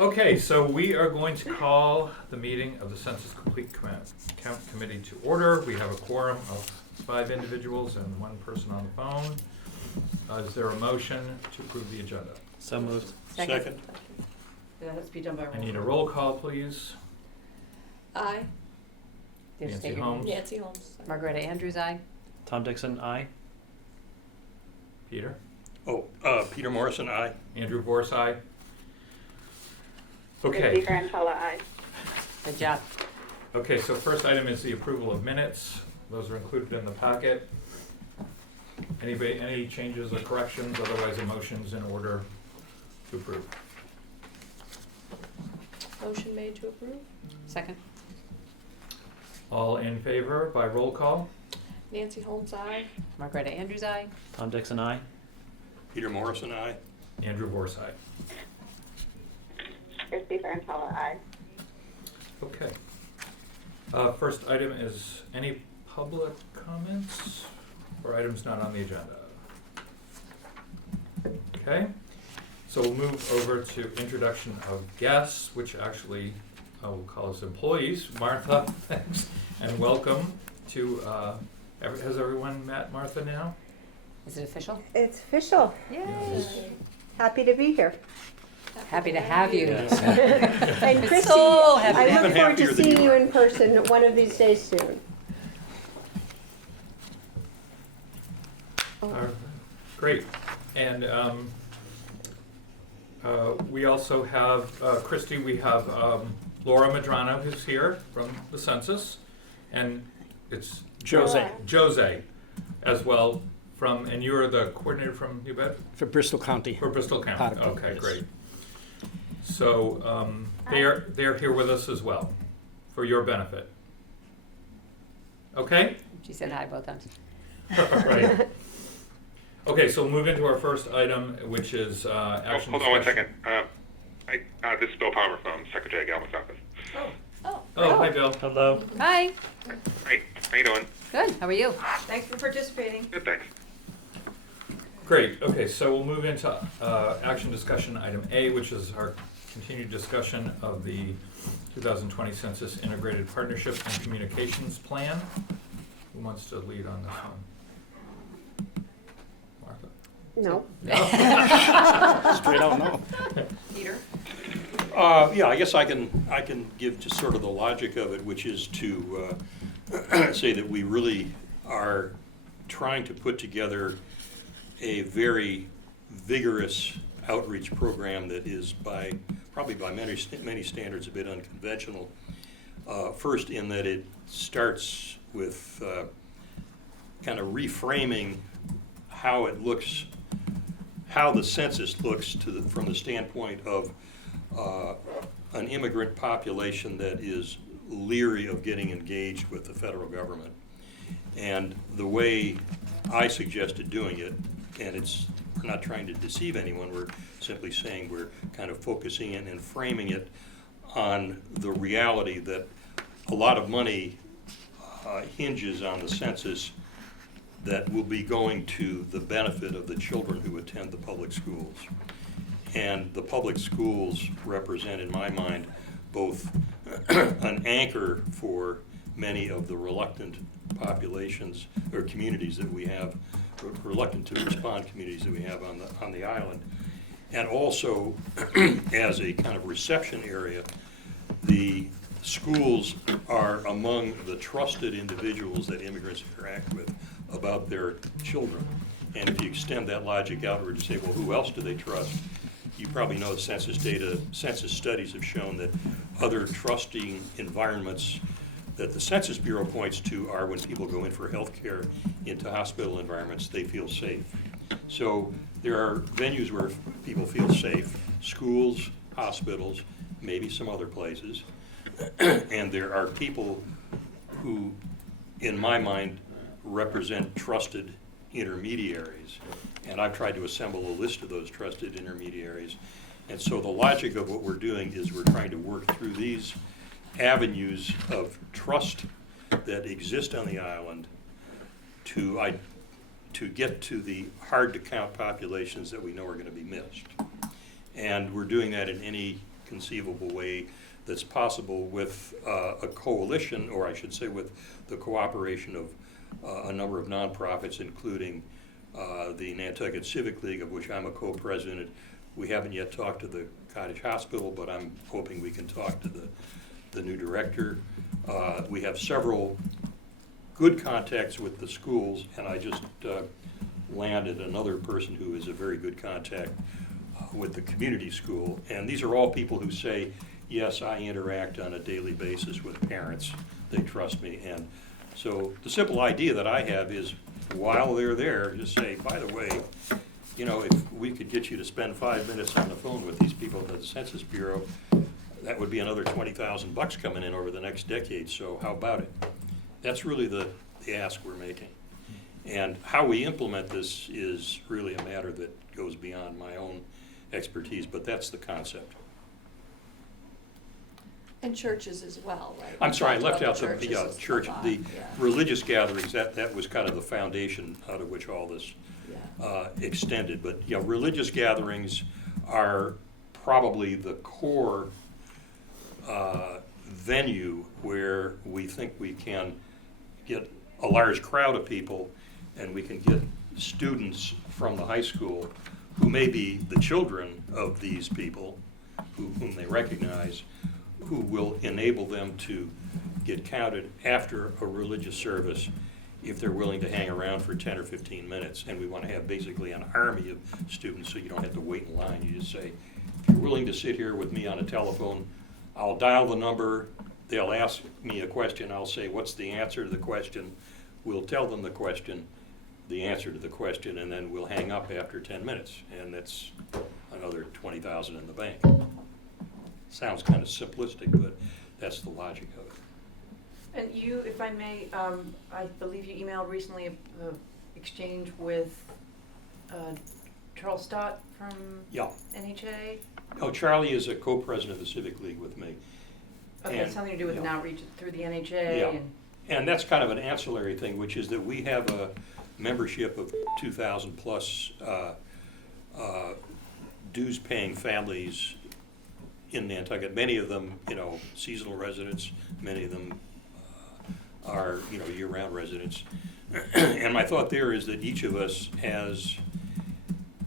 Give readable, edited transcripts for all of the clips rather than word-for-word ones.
Okay, so we are going to call the meeting of the Census Complete Count Committee to order. We have a quorum of 5 individuals and 1 person on the phone. Is there a motion to approve the agenda? So moved. Second. That has to be done by roll I need a call. roll call, please. Aye. Just Nancy state your Holmes. name. Nancy Holmes. Margareta Andrews, aye. Tom Dixon, aye. Peter? Peter Morrison, aye. Andrew Vorse, aye. Okay. Christy Grantella, aye. Good job. Okay, so first item is the approval of minutes. Those are included in the packet. Any changes or corrections? Otherwise, a motion's in order to approve. Motion made to approve. Second. All in favor by roll call? Nancy Holmes, aye. Margareta Andrews, aye. Tom Dixon, aye. Peter Morrison, aye. Andrew Vorse, aye. Christy Grantella, aye. Okay. First item is any public comments or items not on the agenda? Okay, so we'll move over to introduction of guests, which actually we'll call us employees. Martha, thanks, and welcome to, has everyone met Martha now? Is it official? It's official. Yes. Happy to be here. Happy to have you. Yes. And It's Christy, so happy I to look have forward you. to Even seeing happier you than in person one of these days soon. Great, and we also have, Christy, we have Laura Madrano who's here from the Census, and it's Jose as well from, and you're the coordinator from New Bedford? For Bristol County. For Bristol County, Part of it, okay, yes. great. So they're here with us as well, for your benefit. Okay? She said hi both times. Right. Okay, so we'll move into our first item, which is action. Hold on one discussion. second. This is Bill Palmer from Secretary Galvin's office. Oh, hi, Bill. Hello. Hi. Hi, how you doing? Good. How are you? Thanks for participating. Good, thanks. Great. Okay, so we'll move into action discussion item A, which is our continued discussion of the 2020 Census Integrated Partnership and Communications Plan. Who wants to lead on this one? Martha? No. Straight out no. Peter? Yeah, I guess I can give just sort of the logic of it, which is to say that we really are trying to put together a very vigorous outreach program that is probably by many standards a bit unconventional. First, in that it starts with kind of reframing how it looks, how the census looks from the standpoint of an immigrant population that is leery of getting engaged with the federal government. And the way I suggested doing it, and we're not trying to deceive anyone, we're simply saying we're kind of focusing in and framing it on the reality that a lot of money hinges on the census that will be going to the benefit of the children who attend the public schools. And the public schools represent, in my mind, both an anchor for many of the reluctant populations or communities that we have, reluctant to respond communities that we have on the island, and also as a kind of reception area. The schools are among the trusted individuals that immigrants interact with about their children. And if you extend that logic outward to say, well, who else do they trust? You probably know the census data, census studies have shown that other trusting environments that the Census Bureau points to are when people go in for health care into hospital environments, they feel safe. So there are venues where people feel safe, schools, hospitals, maybe some other places. And there are people who, in my mind, represent trusted intermediaries. And I've tried to assemble a list of those trusted intermediaries. And so the logic of what we're doing is we're trying to work through these avenues of trust that exist on the island to get to the hard-to-count populations that we know are going to be missed. And we're doing that in any conceivable way that's possible with a coalition, or I should say with the cooperation of a number of nonprofits, including the Nantucket Civic League, of which I'm a co-president. We haven't yet talked to the Cottage Hospital, but I'm hoping we can talk to the new director. We have several good contacts with the schools, and I just landed another person who is a very good contact with the community school. And these are all people who say, yes, I interact on a daily basis with parents. They trust me. And so the simple idea that I have is, while they're there, just say, by the way, you know, if we could get you to spend 5 minutes on the phone with these people at the Census Bureau, that would be another $20,000 coming in over the next decade. So how about it? That's really the ask we're making. And how we implement this is really a matter that goes beyond my own expertise, but that's the concept. And churches as well, right? I'm sorry, I We left out talked about the churches church, a lot, the yeah. religious gatherings. That was kind of the foundation out of which all this Yeah. extended. But yeah, religious gatherings are probably the core venue where we think we can get a large crowd of people, and we can get students from the high school who may be the children of these people whom they recognize, who will enable them to get counted after a religious service if they're willing to hang around for 10 or 15 minutes. And we want to have basically an army of students, so you don't have to wait in line. You just say, if you're willing to sit here with me on a telephone, I'll dial the number, they'll ask me a question, I'll say, what's the answer to the question? We'll tell them the question, the answer to the question, and then we'll hang up after 10 minutes. And that's another $20,000 in the bank. Sounds kind of simplistic, but that's the logic of it. And you, if I may, I believe you emailed recently a exchange with Charles Stott from Yeah. NHA. Oh, Charlie is a co-president of the Civic League with me. Okay, And- something to do with an yeah. outreach through the NHA Yeah. and. And that's kind of an ancillary thing, which is that we have a membership of 2,000 plus dues-paying families in Nantucket. Many of them, you know, seasonal residents. Many of them are, you know, year-round residents. And my thought there is that each of us has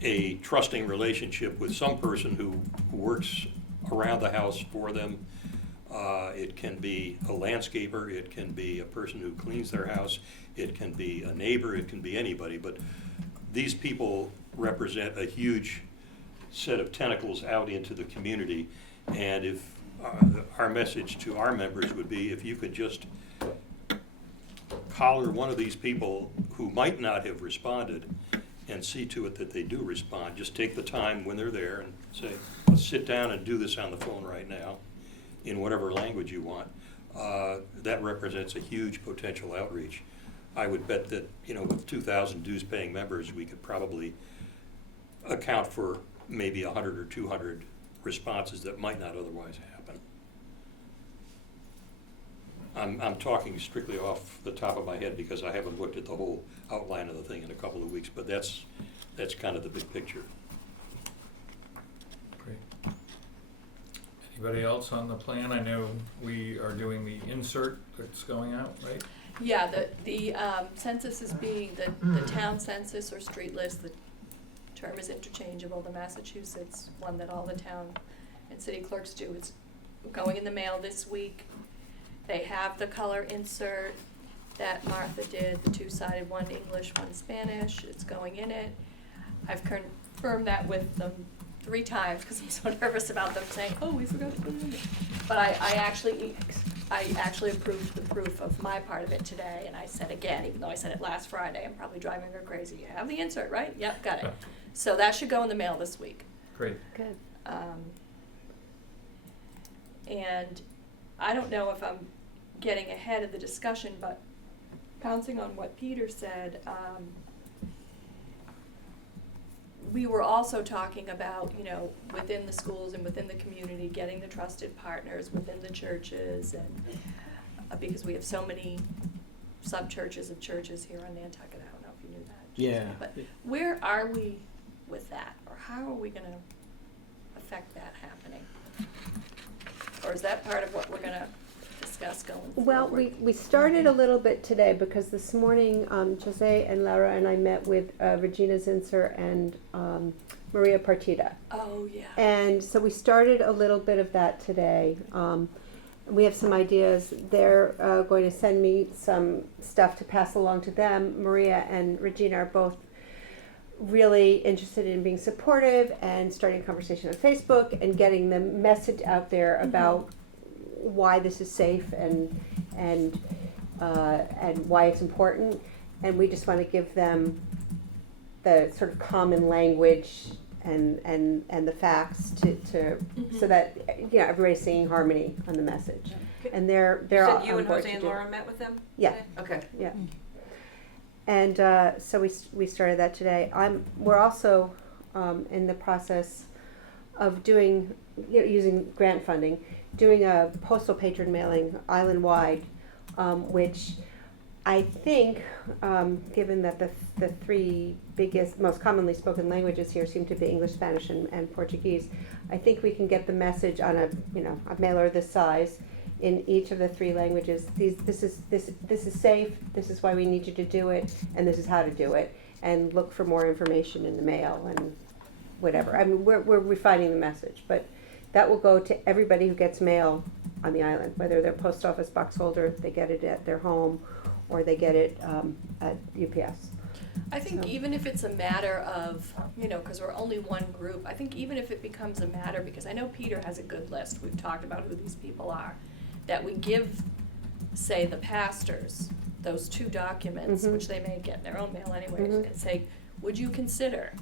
a trusting relationship with some person who works around the house for them. It can be a landscaper, it can be a person who cleans their house, it can be a neighbor, it can be anybody. But these people represent a huge set of tentacles out into the community. And if our message to our members would be, if you could just collar one of these people who might not have responded and see to it that they do respond. Just take the time when they're there and say, let's sit down and do this on the phone right now in whatever language you want. That represents a huge potential outreach. I would bet that, you know, with 2,000 dues-paying members, we could probably account for maybe 100 or 200 responses that might not otherwise happen. I'm talking strictly off the top of my head because I haven't looked at the whole outline of the thing in a couple of weeks, but that's kind of the big picture. Great. Anybody else on the plan? I know we are doing the insert that's going out, right? Yeah, the census is being, the town census or street list, the term is interchangeable, the Massachusetts one that all the town and city clerks do is going in the mail this week. They have the color insert that Martha did, the two-sided, one English, one Spanish, it's going in it. I've confirmed that with them 3 times because I'm so nervous about them saying, oh, we forgot to put it in there. But I actually approved the proof of my part of it today, and I said again, even though I said it last Friday, I'm probably driving her crazy. You have the insert, right? Yep, got it. So that should go in the mail this week. Great. Good. And I don't know if I'm getting ahead of the discussion, but pouncing on what Peter said, we were also talking about, you know, within the schools and within the community, getting the trusted partners within the churches, and because we have so many sub-churches of churches here on Nantucket. I don't know if you knew that. Yeah. But where are we with that, or how are we going to affect that happening? is that part of what we're gonna discuss going forward? Well, we started a little bit today because this morning, Jose and Laura and I met with Regina Zinser and Maria Partida. Oh, yeah. And so we started a little bit of that today. We have some ideas. They're going to send me some stuff to pass along to them. Maria and Regina are both really interested in being supportive and starting a conversation on Facebook and getting the message out there about why this is safe and why it's important. And we just want to give them the sort of common language and the facts to so that everybody's singing harmony on the message. And they're all So you on and board Jose to and do it. Laura met with them? Yeah. today? Okay. Yeah. And so we started that today. We're also in the process of doing, using grant funding, doing a postal patron mailing island-wide, which I think, given that the three biggest, most commonly spoken languages here seem to be English, Spanish, and Portuguese, I think we can get the message on a mailer this size in each of the three languages. This is safe. This is why we need you to do it, and this is how to do it. And look for more information in the mail and whatever. I mean, we're refining the message, but that will go to everybody who gets mail on the island, whether they're post office box holder, they get it at their home, or they get it at UPS. I think So- even if it's a matter of, because we're only one group, I think even if it becomes a matter, because I know Peter has a good list, we've talked about who these people are, that we give, say, the pastors those two documents, Mhm. which they may get in their own mail anyways, Mhm. and say, would you consider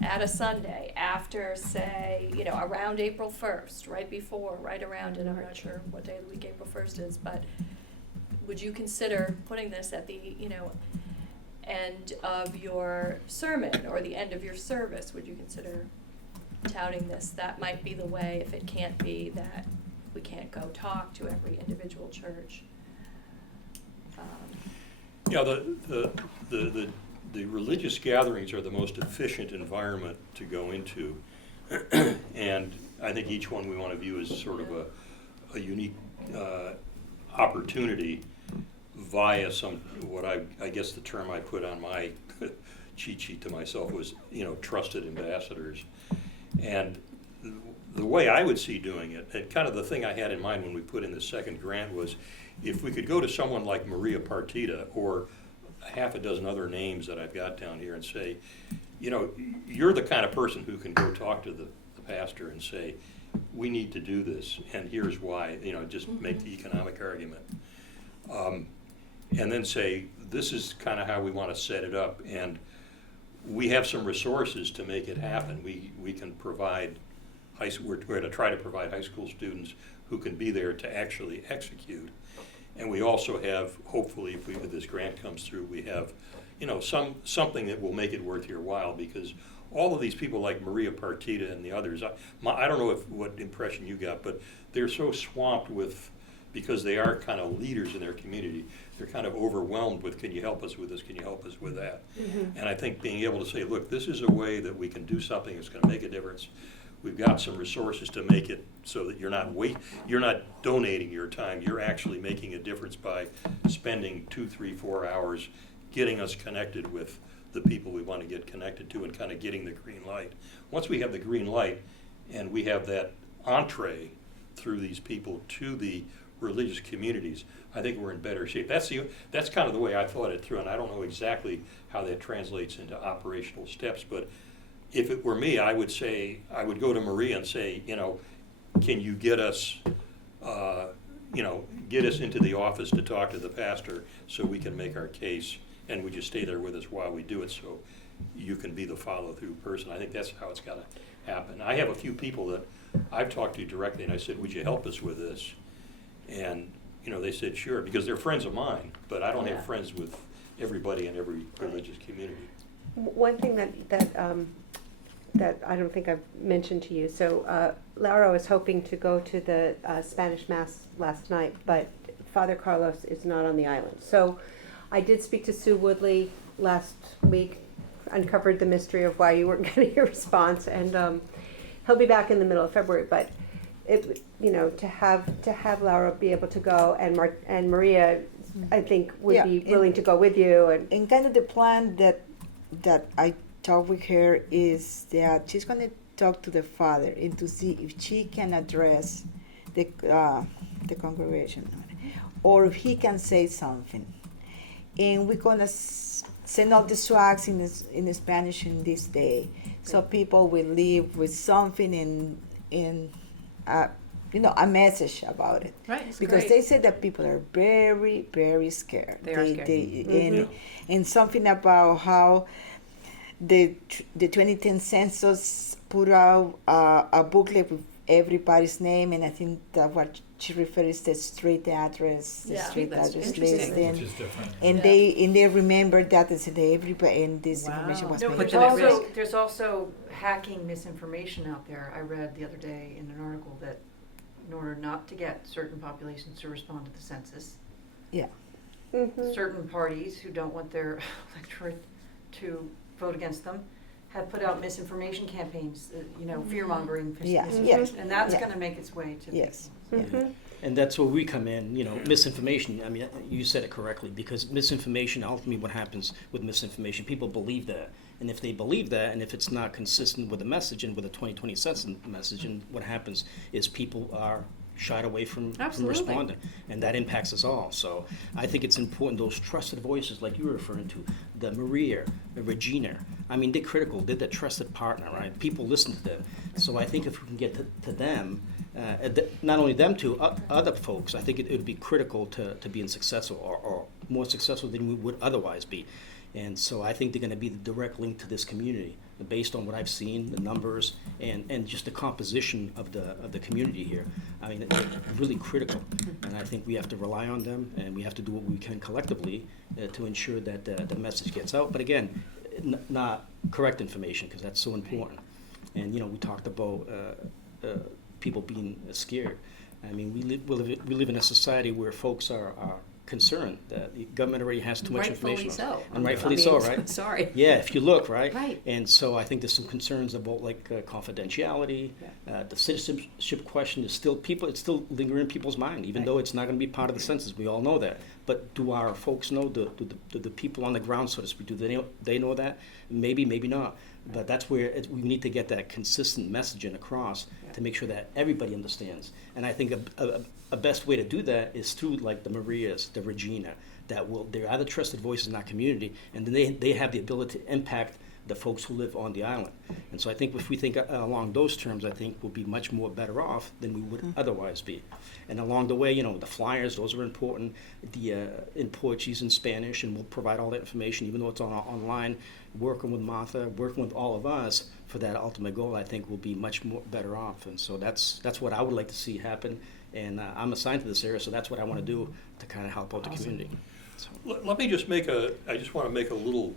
at a Sunday after, say, around April 1st, right before, right around it, I'm not sure what day of the week April 1st is, but would you consider putting this at the, end of your sermon or the end of your service? Would you consider touting this? That might be the way, if it can't be that we can't go talk to every individual church. Yeah, the religious gatherings are the most efficient environment to go into. And I think each one we want to view as sort of a unique opportunity via what I guess the term I put on my cheat sheet to myself was, trusted ambassadors. And the way I would see doing it, and kind of the thing I had in mind when we put in the second grant was, if we could go to someone like Maria Partida or half a dozen other names that I've got down here and say, you're the kind of person who can go talk to the pastor and say, we need to do this, and here's why, just make the economic argument. And then say, this is kind of how we want to set it up, and we have some resources to make it happen. We can provide, we're going to try to provide high school students who can be there to actually execute. And we also have, hopefully, if this grant comes through, we have, something that will make it worth your while, because all of these people like Maria Partida and the others, I don't know what impression you got, but they're so swamped with, because they are kind of leaders in their community, they're kind of overwhelmed with, can you help us with this, can you help us with that? Mm-hmm. And I think being able to say, look, this is a way that we can do something that's going to make a difference. We've got some resources to make it so that you're not donating your time, you're actually making a difference by spending 2, 3, 4 hours getting us connected with the people we want to get connected to and kind of getting the green light. Once we have the green light and we have that entree through these people to the religious communities, I think we're in better shape. That's kind of the way I thought it through, and I don't know exactly how that translates into operational steps, but if it were me, I would go to Maria and say, can you get us, get us into the office to talk to the pastor so we can make our case, and would you stay there with us while we do it so you can be the follow-through person. I think that's how it's got to happen. I have a few people that I've talked to directly, and I said, would you help us with this? And, they said, sure, because they're friends of mine, but I don't have friends with everybody in every religious community. One thing that I don't think I've mentioned to you, so Laura was hoping to go to the Spanish Mass last night, but Father Carlos is not on the island. So I did speak to Sue Woodley last week, uncovered the mystery of why you weren't getting a response, and he'll be back in the middle of February, but to have Laura be able to go, and Maria, I think, would be willing to go with you, And kind of the plan that I talked with her is that she's going to talk to the father and to see if she can address the congregation, or if he can say something. And we're going to send out the swags in Spanish in this day, so people will leave with something in a message about it. Right. It's Because great. they say that people are very, very scared. They are scared. And something about how the 2010 census put out a booklet with everybody's name, and I think that what she refers to the street address, the Yeah. street That's address interesting. list, Which and, is different. and Yeah. they remembered that and said everybody, and this Wow. information was No, made there's them at also, risk. there's also hacking misinformation out there. I read the other day in an article that in order not to get certain populations to respond to the census, certain parties who don't want their electorate to vote against them have put out misinformation campaigns, fear-mongering misinformation. And that's Yeah. going to make its way to Yes. people. And that's where we come in, misinformation. I mean, you said it correctly, because misinformation, ultimately what happens with misinformation, people believe that. And if they believe that, and if it's not consistent with the message and with the 2020 census message, and what happens is people are shied away from Absolutely. responding. And that impacts us all. So I think it's important, those trusted voices like you were referring to, the Maria, the Regina, I mean, they're critical. They're the trusted partner, right? People listen to them. So I think if we can get to them, not only them to other folks, I think it would be critical to being successful, or more successful than we would otherwise be. And so I think they're going to be the direct link to this community, based on what I've seen, the numbers, and just the composition of the community here. I mean, they're really critical, and I think we have to rely on them, and we have to do what we can collectively to ensure that the message gets out. But again, not correct information, because that's so important. And we talked about people being scared. I mean, we live in a society where folks are concerned that the government already has too much information. Rightfully so. And rightfully so, right? Sorry. Yeah, if you look, right? Right. And so I think there's some concerns about confidentiality. The citizenship question is still it's still lingering in people's mind, even though it's not going to be part of the census. We all know that. But do our folks know? Do the people on the ground, so to speak, do they know that? Maybe, maybe not. But that's where we need to get that consistent messaging across to make sure that everybody understands. And I think a best way to do that is through like the Marias, the Regina, they are the trusted voices in our community, and then they have the ability to impact the folks who live on the island. And so I think if we think along those terms, I think we'll be much more better off than we would otherwise be. And along the way, the flyers, those are important, in Portuguese and Spanish, and we'll provide all that information, even though it's online. Working with Martha, working with all of us for that ultimate goal, I think we'll be much more better off. And so that's what I would like to see happen. And I'm assigned to this area, so that's what I want to do to kind of help out the community. So. Let me just I just want to make a little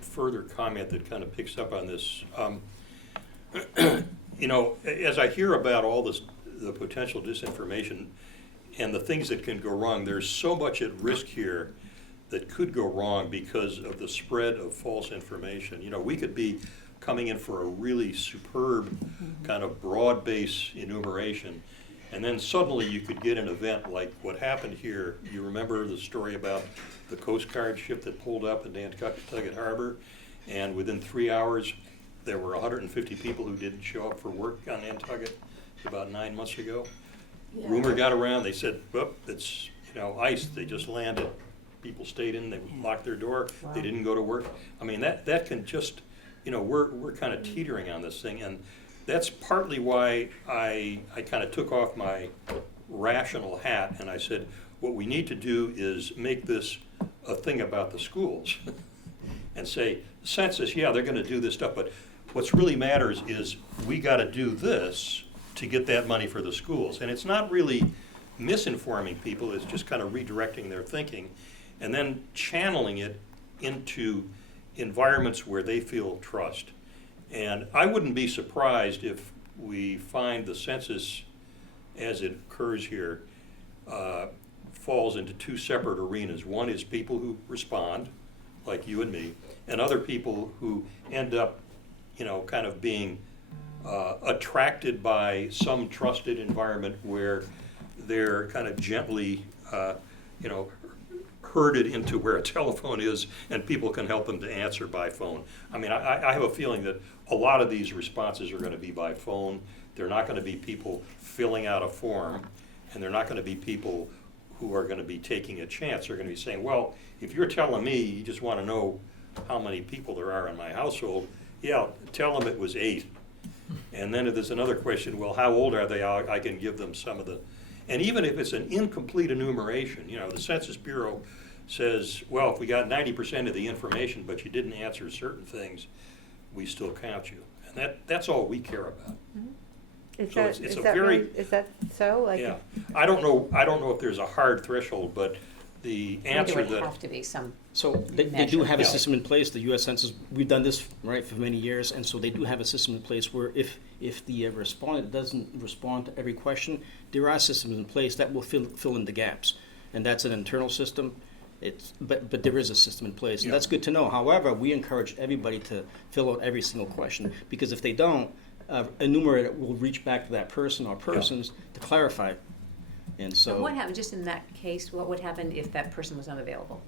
further comment that kind of picks up on this. As I hear about all the potential disinformation and the things that can go wrong, there's so much at risk here that could go wrong because of the spread of false information. We could be coming in for a really superb kind of broad-based enumeration, and then suddenly you could get an event like what happened here. You remember the story about the Coast Guard ship that pulled up in Nantucket Harbor, and within 3 hours there were 150 people who didn't show up for work on Nantucket about 9 months ago. Yeah. Rumor got around, they said, "Whoop, it's ice, they just landed." People stayed in, they locked their door, they didn't go to work. I mean, that can just, we're kind of teetering on this thing, and that's partly why I kind of took off my rational hat and I said, what we need to do is make this a thing about the schools and say, census, yeah, they're going to do this stuff, but what's really matters is we got to do this to get that money for the schools. And it's not really misinforming people, it's just kind of redirecting their thinking and then channeling it into environments where they feel trust. And I wouldn't be surprised if we find the census as it occurs here falls into two separate arenas. One is people who respond, like you and me, and other people who end up, kind of being attracted by some trusted environment where they're kind of gently, you know, herded into where a telephone is and people can help them to answer by phone. I mean, I have a feeling that a lot of these responses are going to be by phone. They're not going to be people filling out a form, and they're not going to be people who are going to be taking a chance. They're going to be saying, well, if you're telling me you just want to know how many people there are in my household, yeah, tell them it was 8. And then if there's another question, well, how old are they? I can give them some of the, and even if it's an incomplete enumeration, you know, the Census Bureau says, well, if we got 90% of the information, but you didn't answer certain things, we still count you. And that's all we care about. Is So that, it's is a that very- really, is that so? Like, Yeah, I don't know if there's a hard threshold, but the There answer would that, have to be some, So they do have a Yeah. system in place, the US Census, we've done this, right, for many years, and so they do have a system in place where if the respondent doesn't respond to every question, there are systems in place that will fill in the gaps. And that's an internal system, but there is a system in place, and Yeah. that's good to know. However, we encourage everybody to fill out every single question, because if they don't, a enumerator will reach back to that person or persons to clarify. And so so. what happened, just in that case, what would happen if that person was unavailable?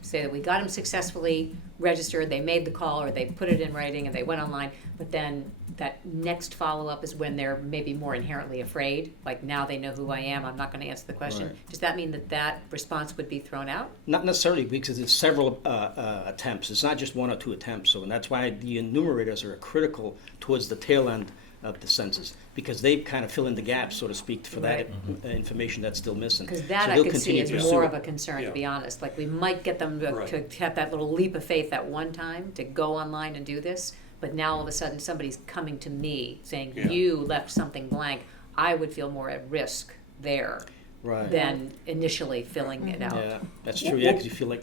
Say that we got them successfully registered, they made the call, or they put it in writing and they went online, but then that next follow-up is when they're maybe more inherently afraid, like now they know who I am, I'm not gonna answer the question. Right. Does that mean that that response would be thrown out? Not necessarily, because it's several attempts. It's not just 1 or 2 attempts. So, and that's why the enumerators are critical towards the tail end of the census, because they kind of fill in the gaps, so to speak, for that information that's still missing. Because that So I they'll could see continue as to more pursue of a it. concern, Yeah. to be honest. Like, we might get them to Right. have that little leap of faith at one time to go online and do this, but now all of a sudden somebody's coming to me saying, Yeah. you left something blank. I would feel more at risk there Right. than initially filling it out. Yeah, that's true. Yeah, because you feel like.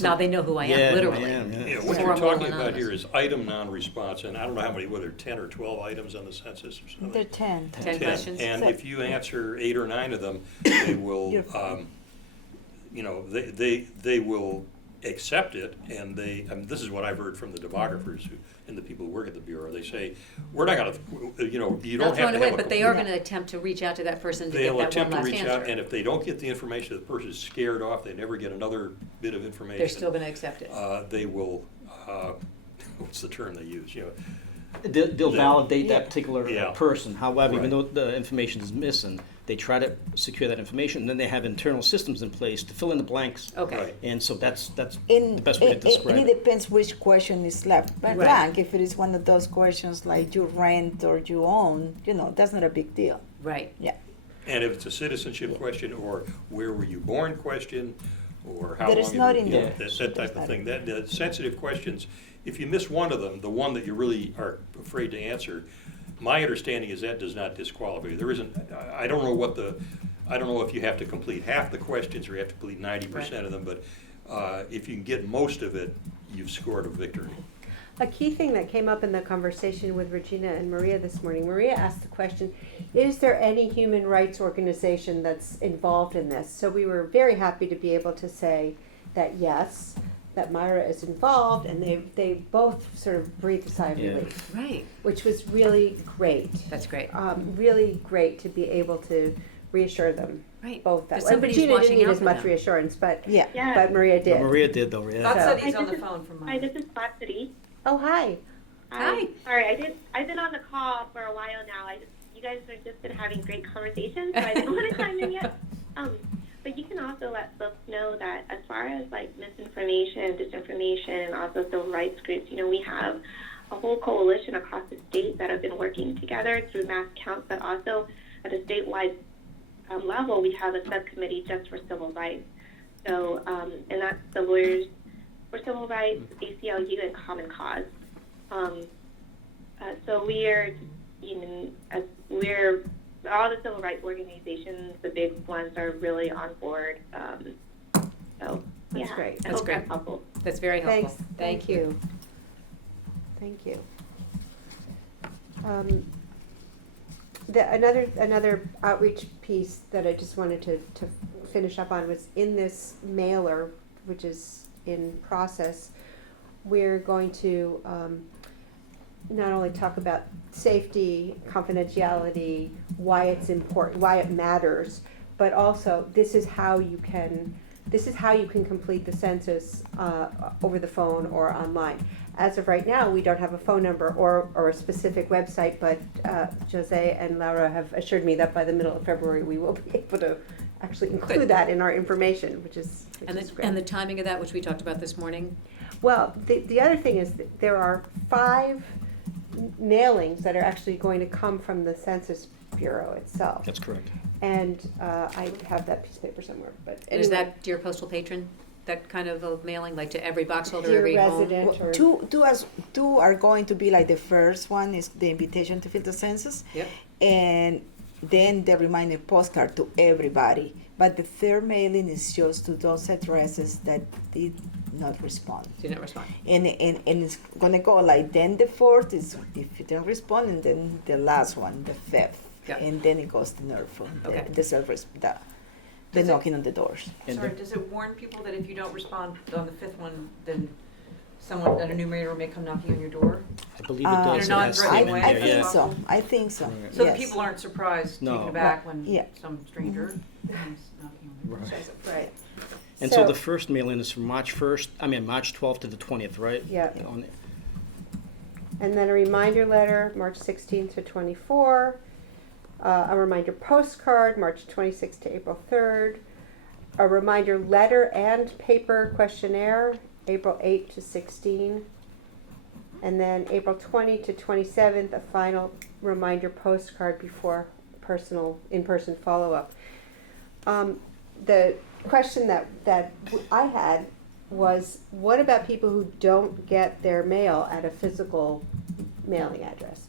Now they know who I am, Yeah, literally. I am, yeah. yeah, what Or you're I'm more talking about anonymous. here is item non-response, and I don't know how many, whether 10 or 12 items on the census or something. They're 10. 10 questions? And So- if you answer 8 or 9 of them, they will, You're fine. you know, they will accept it, and this is what I've heard from the demographers and the people who work at the Bureau. They say, we're not gonna, you know, you They'll don't throw have it to away, have a but they are complete- gonna attempt to reach out to that person to get They'll that one attempt to last reach out, and answer. if they don't get the information, the person's scared off, they never get another bit of information. They're still gonna accept it. They will, what's the term they use, you know? They'll Yeah. validate Yeah. that particular Yeah. person. However, even Right. though the information is missing, they try to secure that information, and then they have internal systems in place to fill in the blanks. Okay. Right. And so that's In, the best way to describe and it. it depends which question is left Right. blank. If it is one of those questions like you rent or you own, you know, that's not a big deal. Right. Yeah. And if it's a citizenship question, or where were you born question, or how That long is have not you- in yeah, there. that There's type of not thing, that, the sensitive questions, if you miss one of them, the one that you really are afraid to answer, my understanding is that does not disqualify you. There isn't, I don't know I don't know if you have to complete half the questions or you have to complete 90% of them, but if you can get most of it, you've scored a victory. a key thing that came up in the conversation with Regina and Maria this morning, Maria asked the question, is there any human rights organization that's involved in this? So we were very happy to be able to say that yes, that Myra is involved, and they both sort of breathed a sigh of Yeah. relief, Right. which was really great. That's great. Really great to be able to reassure them Right. both that But way. somebody's Regina watching didn't need out as for much them. reassurance, but Yeah. Yeah. but Maria did. But Maria did though, yeah. Bob So- said he's Hi, on this the is- phone from Hi, this is Felicity. Oh, hi. Hi. Sorry, I've been on the call for a while now. You guys have just been having great conversations, so I didn't want to chime in yet. But you can also let folks know that as far as like misinformation, disinformation, also civil rights groups, you know, we have a whole coalition across the state that have been working together through mass counts, but also at a statewide level, we have a subcommittee just for civil rights. So, and that's the Lawyers for Civil Rights, ACLU, and Common Cause. So we're all the civil rights organizations, the big ones, are really on board. So That's yeah, great. I That's hope great. that's helpful. That's very helpful. Thanks. Thank you. Thank you. Another outreach piece that I just wanted to finish up on was in this mailer, which is in process. We're going to not only talk about safety, confidentiality, why it's important, why it matters, but also this is how you can complete the census over the phone or online. As of right now, we don't have a phone number or a specific website, but Jose and Laura have assured me that by the middle of February we will be able to actually include Good. that in our information, which is great. And the timing of that, which we talked about this morning? Well, the other thing is that there are 5 mailings that are actually going to come from the Census Bureau itself. That's correct. And I have that piece of paper somewhere, but And is anyway. that Dear Postal Patron, that kind of a mailing, like to every box holder, Dear every home? resident or. Two are going to be like the first one is the invitation to fill the census, Yep. and then the reminder postcard to everybody. But the third mailing is just to those addresses that did not respond. Did not respond. And it's gonna go like, then the 4th is if you didn't respond, and then the last one, the 5th. Yeah. And then it goes to NERFA, Okay. the service, the Does it- knocking on the doors. And Sorry, the- does it warn people that if you don't respond on the 5th one, then someone, an enumerator may come knocking on your door? I believe it Uh, does. In a It has non-threatening statement way, I there, think yeah. so, I think so, Right. So yes. that people aren't surprised, No. taken aback when Yeah. some stranger comes knocking on their door. Right. Right. And so the first mailing is from March 12th to the 20th, right? Yeah. On- And then a reminder letter, March 16th to 24. A reminder postcard, March 26th to April 3rd. A reminder letter and paper questionnaire, April 8 to 16. And then April 20 to 27th, a final reminder postcard before in-person follow-up. The question that I had was, what about people who don't get their mail at a physical mailing address?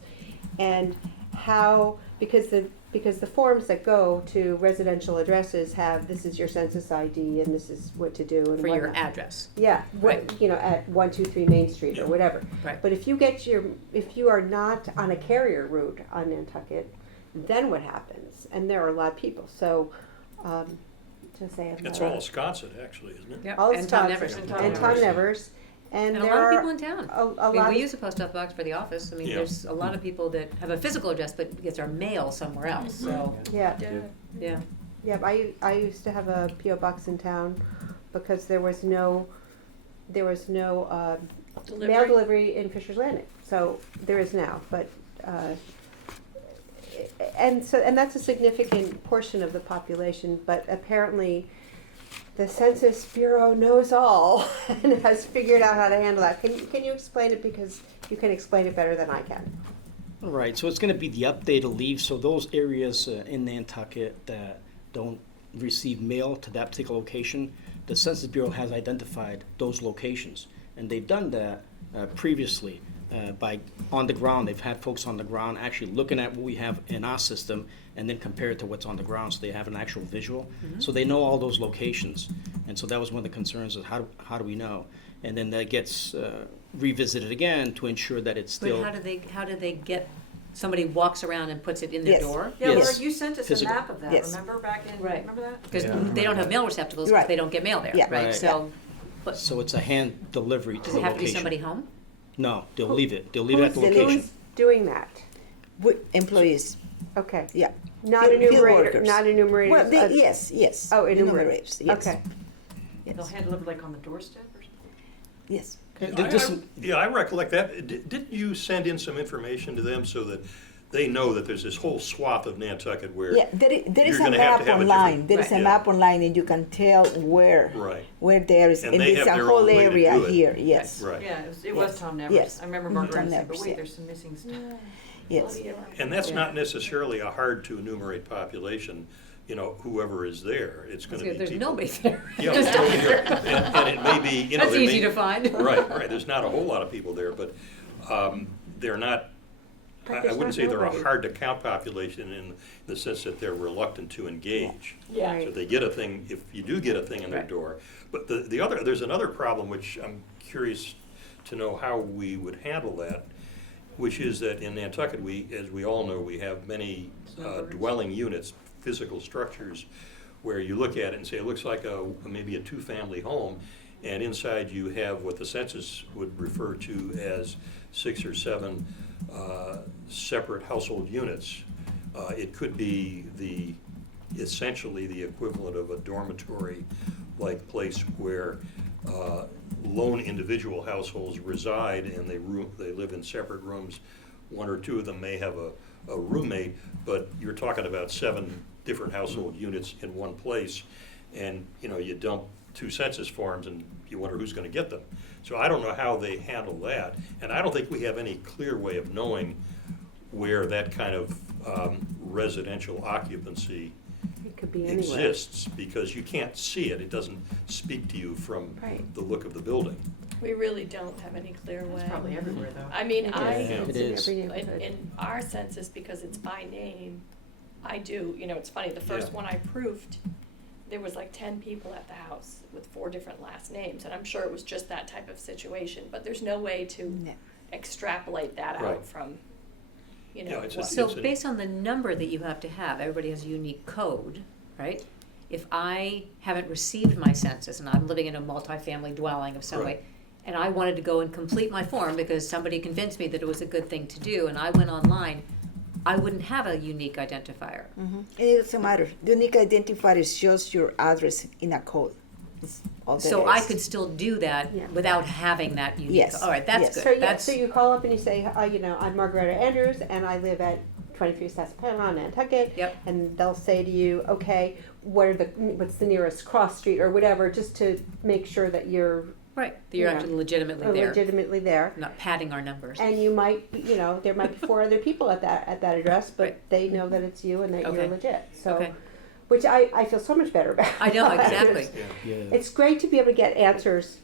And how, because the forms that go to residential addresses have, this is your census ID and this is what to do and For your whatnot. address. Yeah, Right. At 123 Main Street or whatever. Right. But if you are not on a carrier route on Nantucket, then what happens? And there are a lot of people, so, just say. It's all Wisconsin, actually, isn't it? Yep. All And Tom Wisconsin. Nevers. And And Tom Nevers. And a there lot of are people in town. a I mean, lot we of- use a post office box for the office. I mean, Yeah. there's a lot of people that have a physical address but gets their mail somewhere else, so, Yeah, yeah. yeah, I used to have a P.O. box in town because there was no mail delivery in Fisher's Landing. So there is now, but, and that's a significant portion of the population, but apparently the Census Bureau knows all and has figured out how to handle that. Can you explain it, because you can explain it better than I can? Right, so it's gonna be the updated leave, so those areas in Nantucket that don't receive mail to that particular location, the Census Bureau has identified those locations. And they've done that previously by on the ground. They've had folks on the ground actually looking at what we have in our system and then compare it to what's on the ground, so they have an actual visual. So they know all those locations. And so that was one of the concerns, is how do we know? And then that gets revisited again to ensure that it's still. But how do they get, somebody walks around and puts it in their Yes. door? Yeah, Yes. Laura, you sent us a Physical. map of that, Yes. remember back in, Right. remember that? Because Yeah. they don't have mail receptacles because Right. they don't get mail there, Yeah. right? Right. So, but So it's a hand delivery to does the it have to be location. somebody home? No, they'll leave it. They'll leave it at the Who's location. doing that? Employees, Okay. yeah. Not Field enumerator, workers. not enumerators. Well, yes. Oh, enumerators, yes. Okay. Yes. They'll hand deliver like on the doorstep or something? Yes. I recollect that. Didn't you send in some information to them so that they know that there's this whole swath of Nantucket where? Yeah, there is You're a gonna have map to have a online. different- There is a Right. map online, and you can tell where Right, there is, And and they it's have a their whole own way to area do it. here. Yes, right. Yeah, it was Yes. Tom Nevers. Yes. I remember Mhm. Margaret Tom saying, but Nevers, wait, yeah. there's some missing stuff. yes. And that's Yeah. not necessarily a hard to enumerate population, whoever is there. It's gonna be There's people. nobody there. Yeah, there's nobody there. And it may be, That's there easy may- to find. Right, there's not a whole lot of people there, but they're not, But I there's wouldn't not say they're a nobody. hard-to-count population in the sense that they're reluctant to engage. Yeah. So they get a thing, if you do get a thing in their Right. door. But there's another problem, which I'm curious to know how we would handle that, which is that in Nantucket, as we all know, we have many dwelling units, physical structures, where you look at it and say, it looks like maybe a two-family home, and inside you have what the census would refer to as 6 or 7 separate household units. It could be essentially the equivalent of a dormitory-like place where lone individual households reside and they live in separate rooms. 1 or 2 of them may have a roommate, but you're talking about 7 different household units in one place, and you dump 2 census forms and you wonder who's going to get them. So I don't know how they handle that, and I don't think we have any clear way of knowing where that kind of residential occupancy It could be anywhere. exists, because you can't see it. It doesn't speak to you from Right. the look of the building. We really don't have any clear way. It's probably everywhere though. I mean, It I, is. It It's in is. every in, neighborhood. in our census, because it's by name, I do, it's funny, the first Yeah. one I proved, there was like 10 people at the house with 4 different last names, and I'm sure it was just that type of situation, but there's no way to No. extrapolate that Right. out from, Yeah, it's what- So It's an- based on the number that you have to have, everybody has a unique code, right? If I haven't received my census and I'm living in a multifamily dwelling of some Right. way, and I wanted to go and complete my form because somebody convinced me that it was a good thing to do, and I went online, I wouldn't have a unique identifier. And it doesn't matter. The unique identifier is just your address in a code. It's all there So I is. could still do that Yeah. without having that unique. Yes. All right, that's Yes. good. So, That's so you call up and you say, I'm Margareta Andrews, and I live at 23 Sassapan on Nantucket. Yep. And they'll say to you, okay, what's the nearest cross street or whatever, just to make sure that you're right. That you're Yeah. actually legitimately there, legitimately there. not padding our numbers. And you might, there might be 4 other people at that address, but Right. they know that it's you and that Okay. you're legit. So, Okay. which I feel so much better about. I know exactly. Yeah. Yeah. It's great to be able to get answers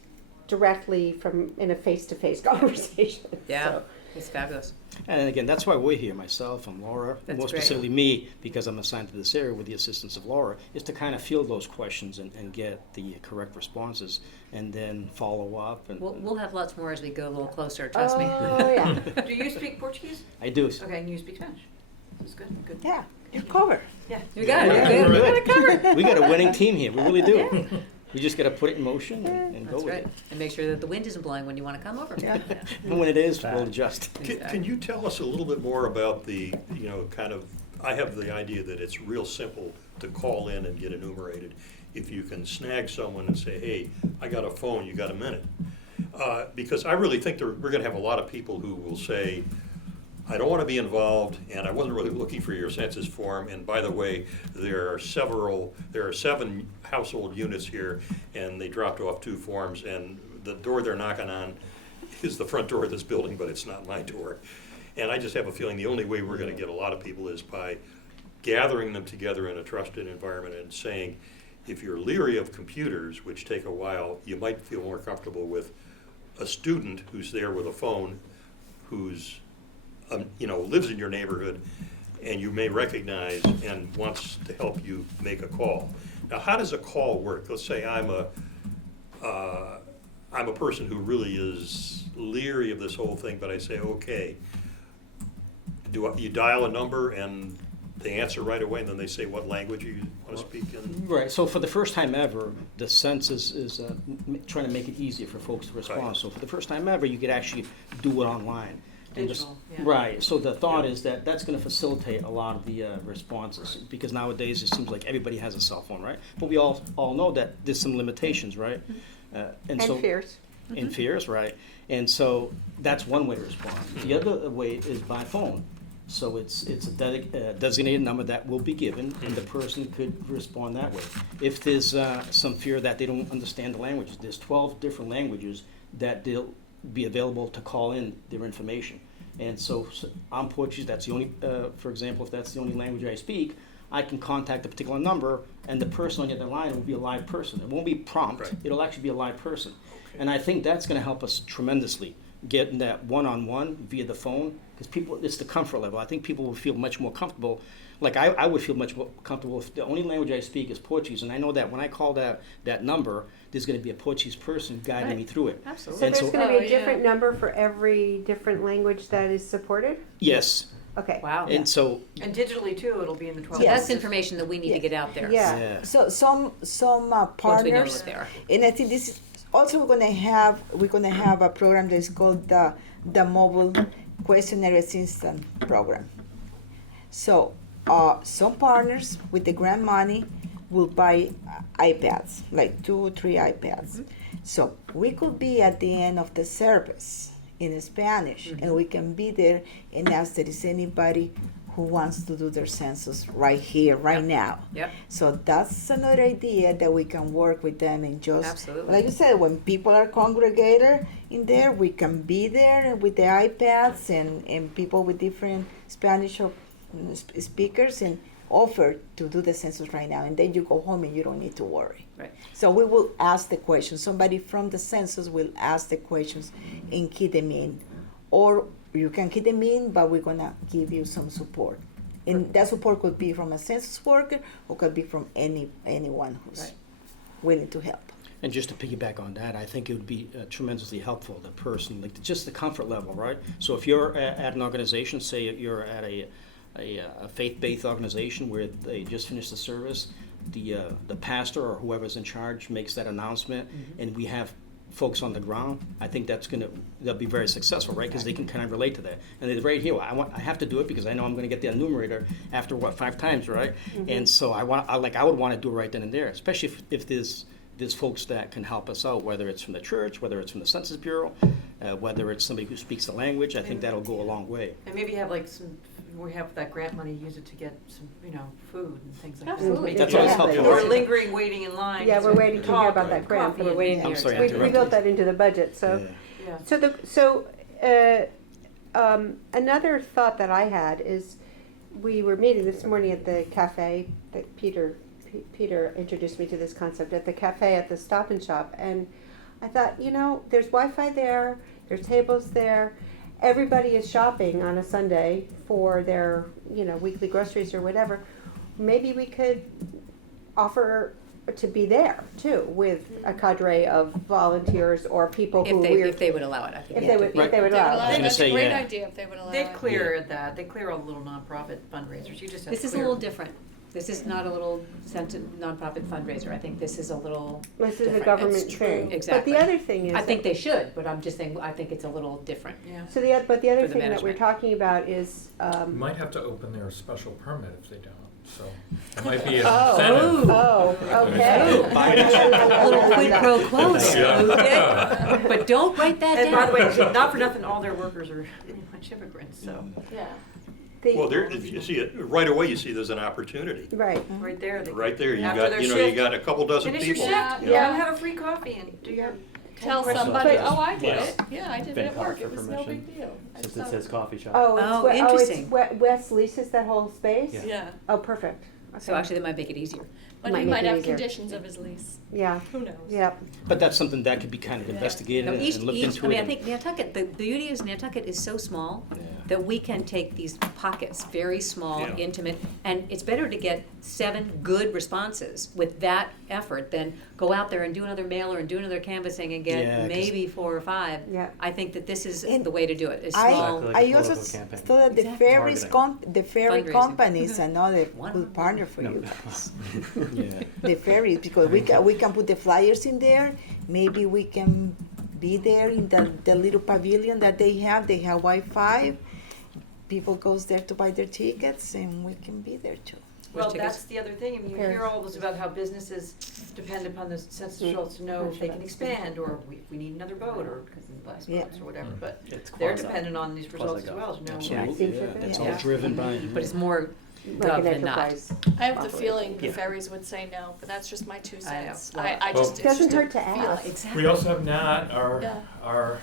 directly in a face-to-face conversation. Yeah, So, it's fabulous. And again, that's why we're here, myself and Laura, That's more great. specifically me, because I'm assigned to this area with the assistance of Laura, is to kind of field those questions and get the correct responses, and then follow up. And We'll have lots more as we go a little closer. Trust me. Oh, yeah. Do you speak Portuguese? I do. Okay, and you speak Spanish. That's good, good. Yeah, you're covered. Yeah. You got it. Yeah, You're good. we're We got good. it covered. We got a winning team here. We really do. We just got to put it in motion and go That's with right. it. And make sure that the wind isn't blowing when you want to come over. Yeah. And when it is, we'll adjust. Can you tell us a little bit more about the, I have the idea that it's real simple to call in and get enumerated. If you can snag someone and say, hey, I got a phone, you got a minute? Because I really think we're going to have a lot of people who will say, I don't want to be involved, and I wasn't really looking for your census form, and by the way, there are 7 household units here, and they dropped off 2 forms, and the door they're knocking on is the front door of this building, but it's not my door. And I just have a feeling the only way we're gonna get a lot of people is by gathering them together in a trusted environment and saying, if you're leery of computers, which take a while, you might feel more comfortable with a student who's there with a phone, who's lives in your neighborhood, and you may recognize and wants to help you make a call. Now, how does a call work? Let's say I'm a person who really is leery of this whole thing, but I say, okay, you dial a number and they answer right away, and then they say what language you want to speak in? Right, so for the first time ever, the census is trying to make it easier for folks to respond. Right. So for the first time ever, you could actually do it online. And the s- Digital, yeah. Right, so the thought is that that's gonna facilitate a lot of the responses, because nowadays it seems like everybody has a cell phone, right? But we all know that there's some limitations, right? And so fears. in fears, right? And so that's one way to respond. The other way is by phone. So it's a designated number that will be given, and the person could respond that way. If there's some fear that they don't understand the languages, there's 12 different languages that they'll be available to call in their information. And so I'm Portuguese, that's the only, for example, if that's the only language I speak, I can contact a particular number, and the person on the other line will be a live person. It won't be prompt, Right. it'll actually be a live person. And I think that's gonna help us tremendously, getting that one-on-one via the phone, because people, it's the comfort level. I think people will feel much more comfortable. Like I would feel much more comfortable if the only language I speak is Portuguese, and I know that when I call that number, there's gonna be a Portuguese person guiding me through it. So Absolutely. And there's so- going to be Oh, a yeah. different number for every different language that is supported? Yes, Okay. Wow. and so, And digitally too, it'll be in the 12. So Yes. that's information that we need to Yeah. get out there. Yeah. yeah. So some Once we know partners, what they are. and I think this is also we're gonna have a program that's called the mobile questionnaire assistant program. So some partners with the grant money will buy iPads, like 2 or 3 iPads. So we could be at the end of the service in Spanish, and we can be there and ask if there is anybody who wants to do their census right here, right now. Yep. So that's another idea that we can work with them and just, Absolutely. like you said, when people are congregated in there, we can be there with the iPads and people with different Spanish or speakers and offer to do the census right now. And then you go home and you don't need to worry. Right. So we will ask the questions. Somebody from the census will ask the questions and key them in. Or you can key them in, but we're gonna give you some support. And that support could be from a census worker or could be from anyone who's Right. willing to help. And just to piggyback on that, I think it would be tremendously helpful, the person, like just the comfort level, right? So if you're at an organization, say you're at a faith-based organization where they just finished the service, the pastor or whoever's in charge makes that announcement, and we have folks on the ground, I think they'll be very successful, right? Because they can kind of relate to that. And they're right here, well, I have to do it because I know I'm going to get the enumerator after 5 times, right? And so I would want to do it right then and there, especially if there's folks that can help us out, whether it's from the church, whether it's from the Census Bureau, whether it's somebody who speaks the language. I think that'll go a long way. And maybe have like we have that grant money, use it to get some, food and things like that. Absolutely. That's always Exactly. helpful. Or lingering, waiting in line. Yeah, we're to waiting to hear talk about or that grant. coffee We're waiting and- here. I'm sorry, I We interrupted. built that into the budget, so. Yeah. Yeah. Another thought that I had is, we were meeting this morning at the cafe, that Peter introduced me to this concept, at the cafe at the Stop and Shop, and I thought, there's Wi-Fi there, there's tables there, everybody is shopping on a Sunday for their, weekly groceries or whatever. Maybe we could offer to be there too, with a cadre of volunteers or people who If they would allow it, I think. if they would Right. allow. I was gonna That's say, a great yeah. idea if they would allow They'd it. clear that. They clear all the little nonprofit fundraisers. You just have This to is a clear little them. different. This is not a little nonprofit fundraiser. I think this is a little This is a different. government It's true. thing. Exactly. But the other thing is, I think they should, but I'm just saying, I think it's a little different. Yeah. so the other for the thing that we're management. talking about is, You might have to open their special permit if they don't, so it might be an oh, incentive. okay. Buy it and A little quid pro quo Yeah. there, okay? But don't write that And down. by the way, not for nothing, all their workers are pretty much hypocrites, so, Yeah. Well, if you see it, right away you see there's an opportunity. Right. right there. they Right there, you After got, their you shift, got a couple dozen finish your people. shift, Yeah. come have a free coffee and do your. Tell questions. somebody, But- oh, I did Yeah. it. Yeah, I did it Been at card work. for It was no permission. big deal. I Since just it thought- says coffee shop. Oh, interesting. Wes leases that whole space? Yeah. Yeah, Oh, perfect. So Okay. actually, that might make it easier. but Might he make might it have easier. conditions of his lease. Yeah, Who knows? yep. But that's something that could be kind of investigated No, and looked into. I mean, I and- think Nantucket, the beauty is Nantucket is so small Yeah. that we can take these pockets, very small, Yeah. intimate, and it's better to get 7 good responses with that effort than go out there and do another mailer and do another canvassing and Yeah, get 'cause- maybe 4 or 5. Yeah. I think that this is And the way to do it, is I, small. Exactly like I a also political campaign. thought that the Exactly. ferries, the ferry Fundraising. companies, another One. good partner for No. you guys. Yeah. The ferries, because we can put the flyers in there. Maybe we can be there in the little pavilion that they have. They have Wi-Fi. People goes there to buy their tickets, and we can be there too. Well, tickets? that's the other thing, I mean, you Parents. hear all this about how businesses depend upon the census Mm. results to know if they can Sure. expand, or we need another boat, or less Yeah. boats, or whatever, Mm. but It's they're quasi. dependent on these results as Quasi-gov. well, to know. Absolutely, seems yeah. like That's it. all Yeah. driven by. But it's more Like gov an than not. enterprise. I have the operation. feeling the Yeah. ferries would say no, but that's just my 2 I know. cents. Well, I just, it's Doesn't just a hurt to feeling. ask. Exactly. We also have Nat, Yeah. our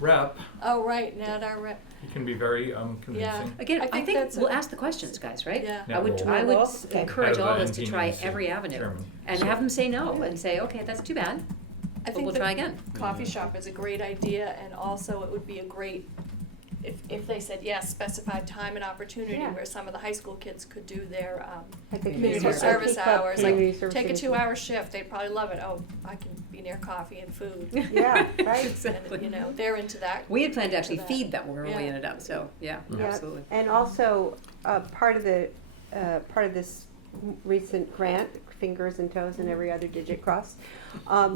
rep. Oh, right, now our rep, He can be very convincing. Again, I I think think that's we'll a- ask the questions, guys, right? yeah. Yeah, I would, we'll- I would Okay. encourage Head of all the of us to try NTDC, every avenue chairman. and have them say no and say, okay, that's too bad, I but think we'll the try again. coffee shop is a great idea, and also it would be a great, if they said yes, specified time and opportunity Yeah. where some of the high school kids could do their Like the Community community service. service hours, like Community take a services. 2-hour shift, they'd probably love it. Oh, I can be near coffee and food. Yeah, right. Exactly. And, they're into that. We had planned to into actually that. feed them where we Yeah. ended up, so, yeah, Yeah. absolutely. And also, part of this recent grant, fingers and toes and every other digit crossed,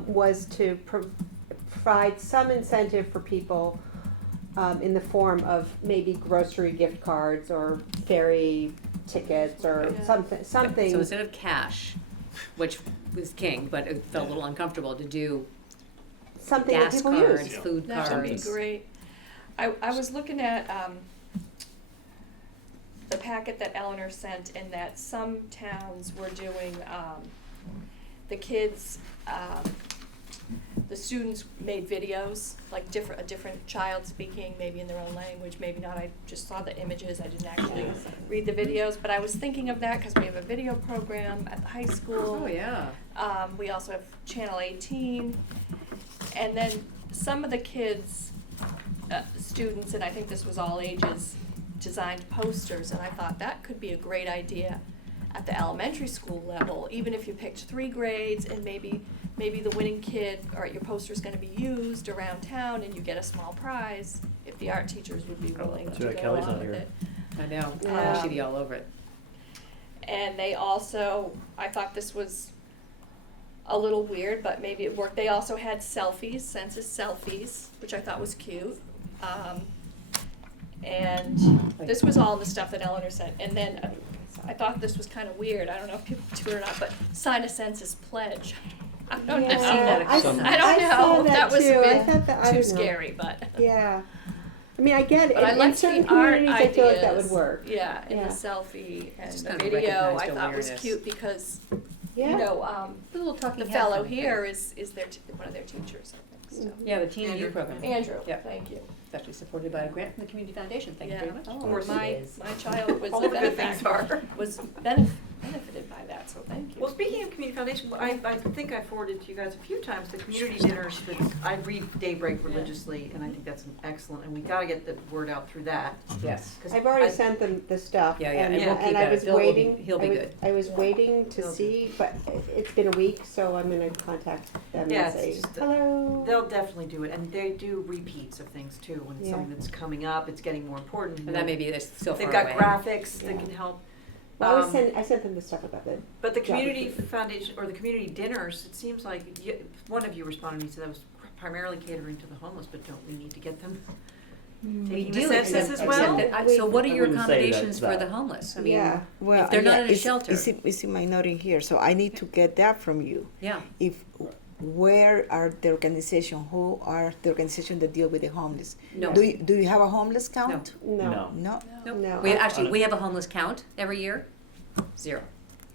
was to provide some incentive for people in the form of maybe grocery gift cards or ferry tickets or Yeah. something. So instead of cash, which was king, but it felt a little uncomfortable to do Something that gas people cards, use. food That would be cards. great. I was looking at the packet that Eleanor sent, and that some towns were doing, the kids, the students made videos, like a different child speaking, maybe in their own language, maybe not. I just saw the images, I didn't actually read the videos, but I was thinking of that because we have a video program at the high school. Oh, yeah. We also have Channel 18, and then some of the kids, students, and I think this was all ages, designed posters, and I thought that could be a great idea at the elementary school level, even if you picked 3 grades, and maybe the winning kid, or your poster's gonna be used around town, and you get a small prize, if the art teachers would be willing That's to right, go Kelly's along not with here. it. I know, Yeah. she'd be all over it. And they also, I thought this was a little weird, but maybe it worked. They also had selfies, census selfies, which I thought was cute. And this was all the stuff that Eleanor sent. And then I thought this was kind of weird. I don't know if people do it or not, but sign a census pledge. I don't know. I've seen that a Some- couple I times. don't saw know. that was too. a I bit thought that- I too don't know. scary, but. Yeah. I mean, I get it. But I In liked certain the art communities, I feel like that would ideas. work. Yeah, and Yeah. the selfie and Just the kind of video, I recognized thought was awareness. cute because, Yeah. you know, The little talking the head fellow kind of here thing. is their one of their teachers, I think. So. Yeah, the Teen Youth Program. Andrew, Yep. thank you. It's actually supported by a grant from the Community Foundation, thank you Yeah. very much. Of course my it is. my child was All a the good things benefactor, are. was benefited by that, so thank you. Well, speaking of Community Foundation, I think I forwarded to you guys a few times the community dinners that I read Daybreak religiously, and I think that's excellent, and we gotta get the word out through that. Yes. 'Cause I've already I- sent them the stuff. Yeah, yeah, and we'll keep and I at it. was Bill will be- waiting. he'll be good. I was Yeah. waiting to He'll be- see, but it's been a week, so I'm gonna contact them Yeah, and say, it's just hello. They'll definitely do it, and they do repeats of things too, when it's Yeah. something that's coming up, it's getting more important. And that may be so far They've away. got graphics Yeah. that can help. Well, Um, I sent them the stuff about the But the job community description. foundation, or the community dinners, it seems like, one of you responded to me, said that was primarily catering to the homeless, but don't we need to get them We taking the do, census except, as well? except that, so what are I your wouldn't say accommodations that's for that. the homeless? I mean, Yeah. Well, if they're not yeah, in a it's- shelter. It's in my note in here, so I need to get that from you. yeah, If where are the organization? Who are the organization that deal with the homeless? no, Do you have a homeless count? No. No. nope. No. We actually, we have a homeless count every year, 0.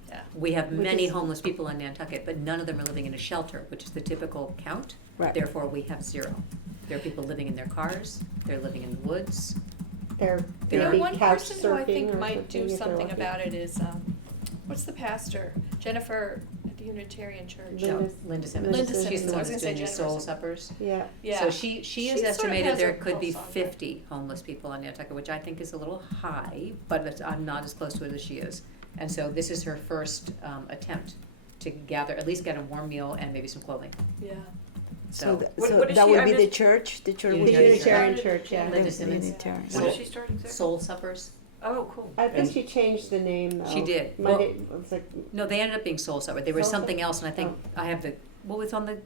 Yeah. We have Which many is- homeless people in Nantucket, but none of them are living in a shelter, which is the typical count. Right. Therefore, we have 0. There are people living in their cars, they're living in the woods. They're There You know, maybe one couch person who I surfing think or might do if they're something lucky. about it is, what's the pastor? Jennifer at the Unitarian Church. Linda- No, Linda Simmons. Linda She's Simmons. the I one was that's gonna say doing the Jennifer soul Simmons. suppers. Yeah. Yeah. So she She has sort of estimated has there a could be pulse on that. 50 homeless people on Nantucket, which I think is a little high, but I'm not as close to it as she is. And so this is her first attempt to gather, at least get a warm meal and maybe some clothing. Yeah. So, So, What is that she? would I be the missed- church. The church. The would be- Unitarian Church, yeah. Linda the Simmons. Unitarian. When So- is she starting exactly? soul suppers. Oh, cool. I think And- she changed the name though. She did. Monday, it was like, No, they ended up being soul suppers. There was Soul something else, and I think Oh. I have the, well, it's on the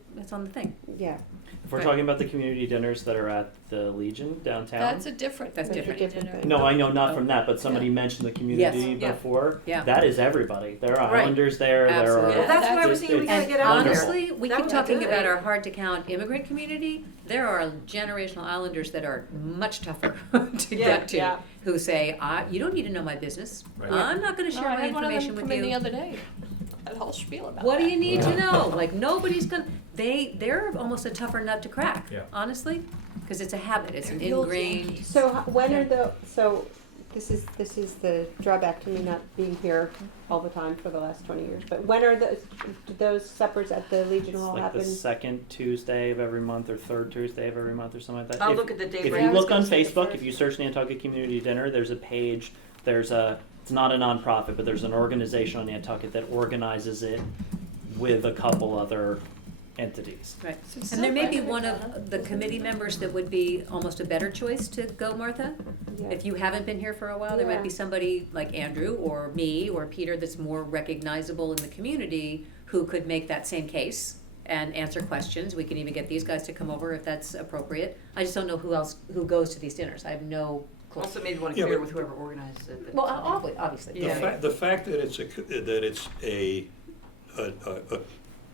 thing. yeah. If we're Right. talking about the community dinners that are at the Legion downtown. That's a different. That's community different. dinner. thing. No, I know not from that, but somebody Yeah. mentioned the community Yeah. before. Yeah. That is everybody. There are Right. Islanders there. Absolutely. There Well, are. that's what I was It's- saying, we gotta it's get out there. Honestly, we That keep would be talking good. about our hard to count immigrant community. There are generational islanders that are much tougher to Yeah, get to, yeah. who say, you don't need to know my business. Right. I'm not gonna No, share I my had one of them information with come in the you. other day. That whole spiel about What do that. you need to know? Like, nobody's gonna, they're almost a tougher nut to crack, Yeah. honestly, because it's a habit, it's an They're real ingrained. Yankees. So when are this is the drawback to me not being here all the time for the last 20 years, but when are those suppers at the Legion It's Hall like happen? the second Tuesday of every month or third Tuesday of every month or something like that. I'll If- look at the date. If right you now. look on say the Facebook, first. if you search Nantucket Community Dinner, there's a page, it's not a nonprofit, but there's an organization on Nantucket that organizes it with a couple other entities. Right, So and there may be somebody- one of the committee members that would be almost a better choice to go, Martha. Yeah. If you haven't been here for a while, there might Yeah. be somebody like Andrew or me or Peter that's more recognizable in the community who could make that same case and answer questions. We can even get these guys to come over if that's appropriate. I just don't know who goes to these dinners. I have no clue. Also maybe want to Yeah, clear but- with whoever organizes it. that- Well, obviously. The fact that it's a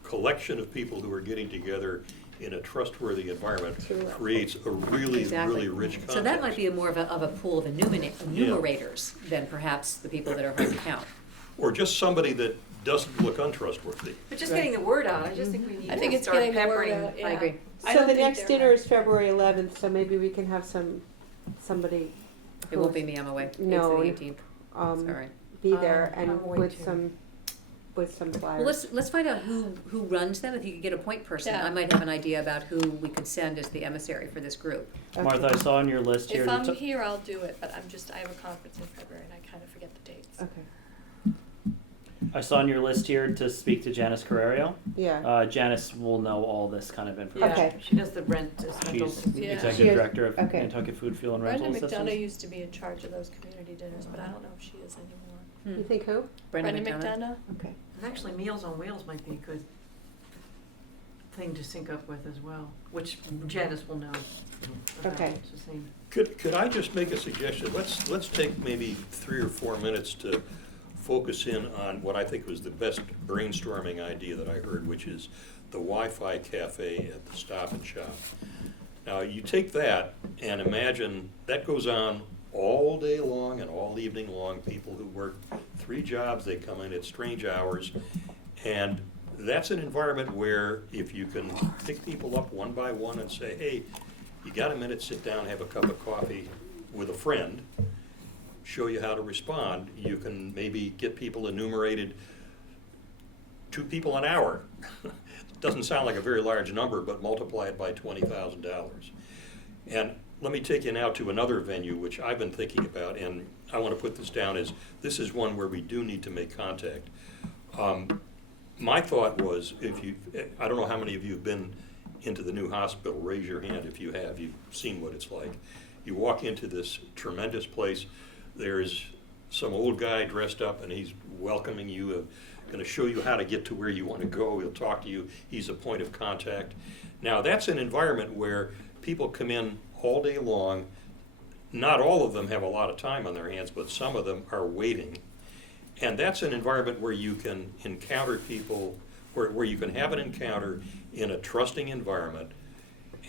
collection of people who are getting together in a trustworthy environment creates a really, Exactly. really rich context. So that might be more of a pool of enumerators than perhaps the people that are hard to count. Or just somebody that doesn't look untrustworthy. But just getting the word out, I just think we need I think to it's start getting the word peppering. out, yeah. I agree. I So don't the think next they're dinner is hard. February 11th, so maybe we can have somebody It won't be me, I'm away. No. It's the 18th. Sorry. be there I'm and away with too. some flyers. Well, let's find out who runs them. If you could get a point person, Yeah. I might have an idea about who we could send as the emissary for this group. Okay. Martha, I saw on your list here. If you I'm took- here, I'll do it, but I have a conference in February and I kind of forget the dates. Okay. I saw on your list here to speak to Janice Carrerio. Yeah. Janice will know all this kind of Yeah, information. Okay. she does the rent rentals. She's Yeah. executive She is- director of okay. Nantucket Food, Fuel, and Brenda Rental Systems. McDonough used to be in charge of those community dinners, but I don't know if she is anymore. You think who? Brenda Brenda McDonough? McDonough? Okay. And actually, Meals on Wheels might be a good thing to sync up with as well, which Janice will know. about. Okay. It's the same. Could I just make a suggestion? Let's take maybe 3 or 4 minutes to focus in on what I think was the best brainstorming idea that I heard, which is the Wi-Fi cafe at the Stop and Shop. Now, you take that and imagine that goes on all day long and all evening long. People who work 3 jobs, they come in at strange hours. And that's an environment where if you can pick people up one by one and say, hey, you got a minute, sit down, have a cup of coffee with a friend, show you how to respond, you can maybe get people enumerated, 2 people an hour. Doesn't sound like a very large number, but multiply it by $20,000. And let me take you now to another venue, which I've been thinking about, and I want to put this down as, this is one where we do need to make contact. My thought was, I don't know how many of you have been into the new hospital, raise your hand if you have, you've seen what it's like. You walk into this tremendous place, there's some old guy dressed up and he's welcoming you, going to show you how to get to where you want to go, he'll talk to you, he's a point of contact. Now that's an environment where people come in all day long, not all of them have a lot of time on their hands, but some of them are waiting. And that's an environment where you can encounter people, where you can have an encounter in a trusting environment,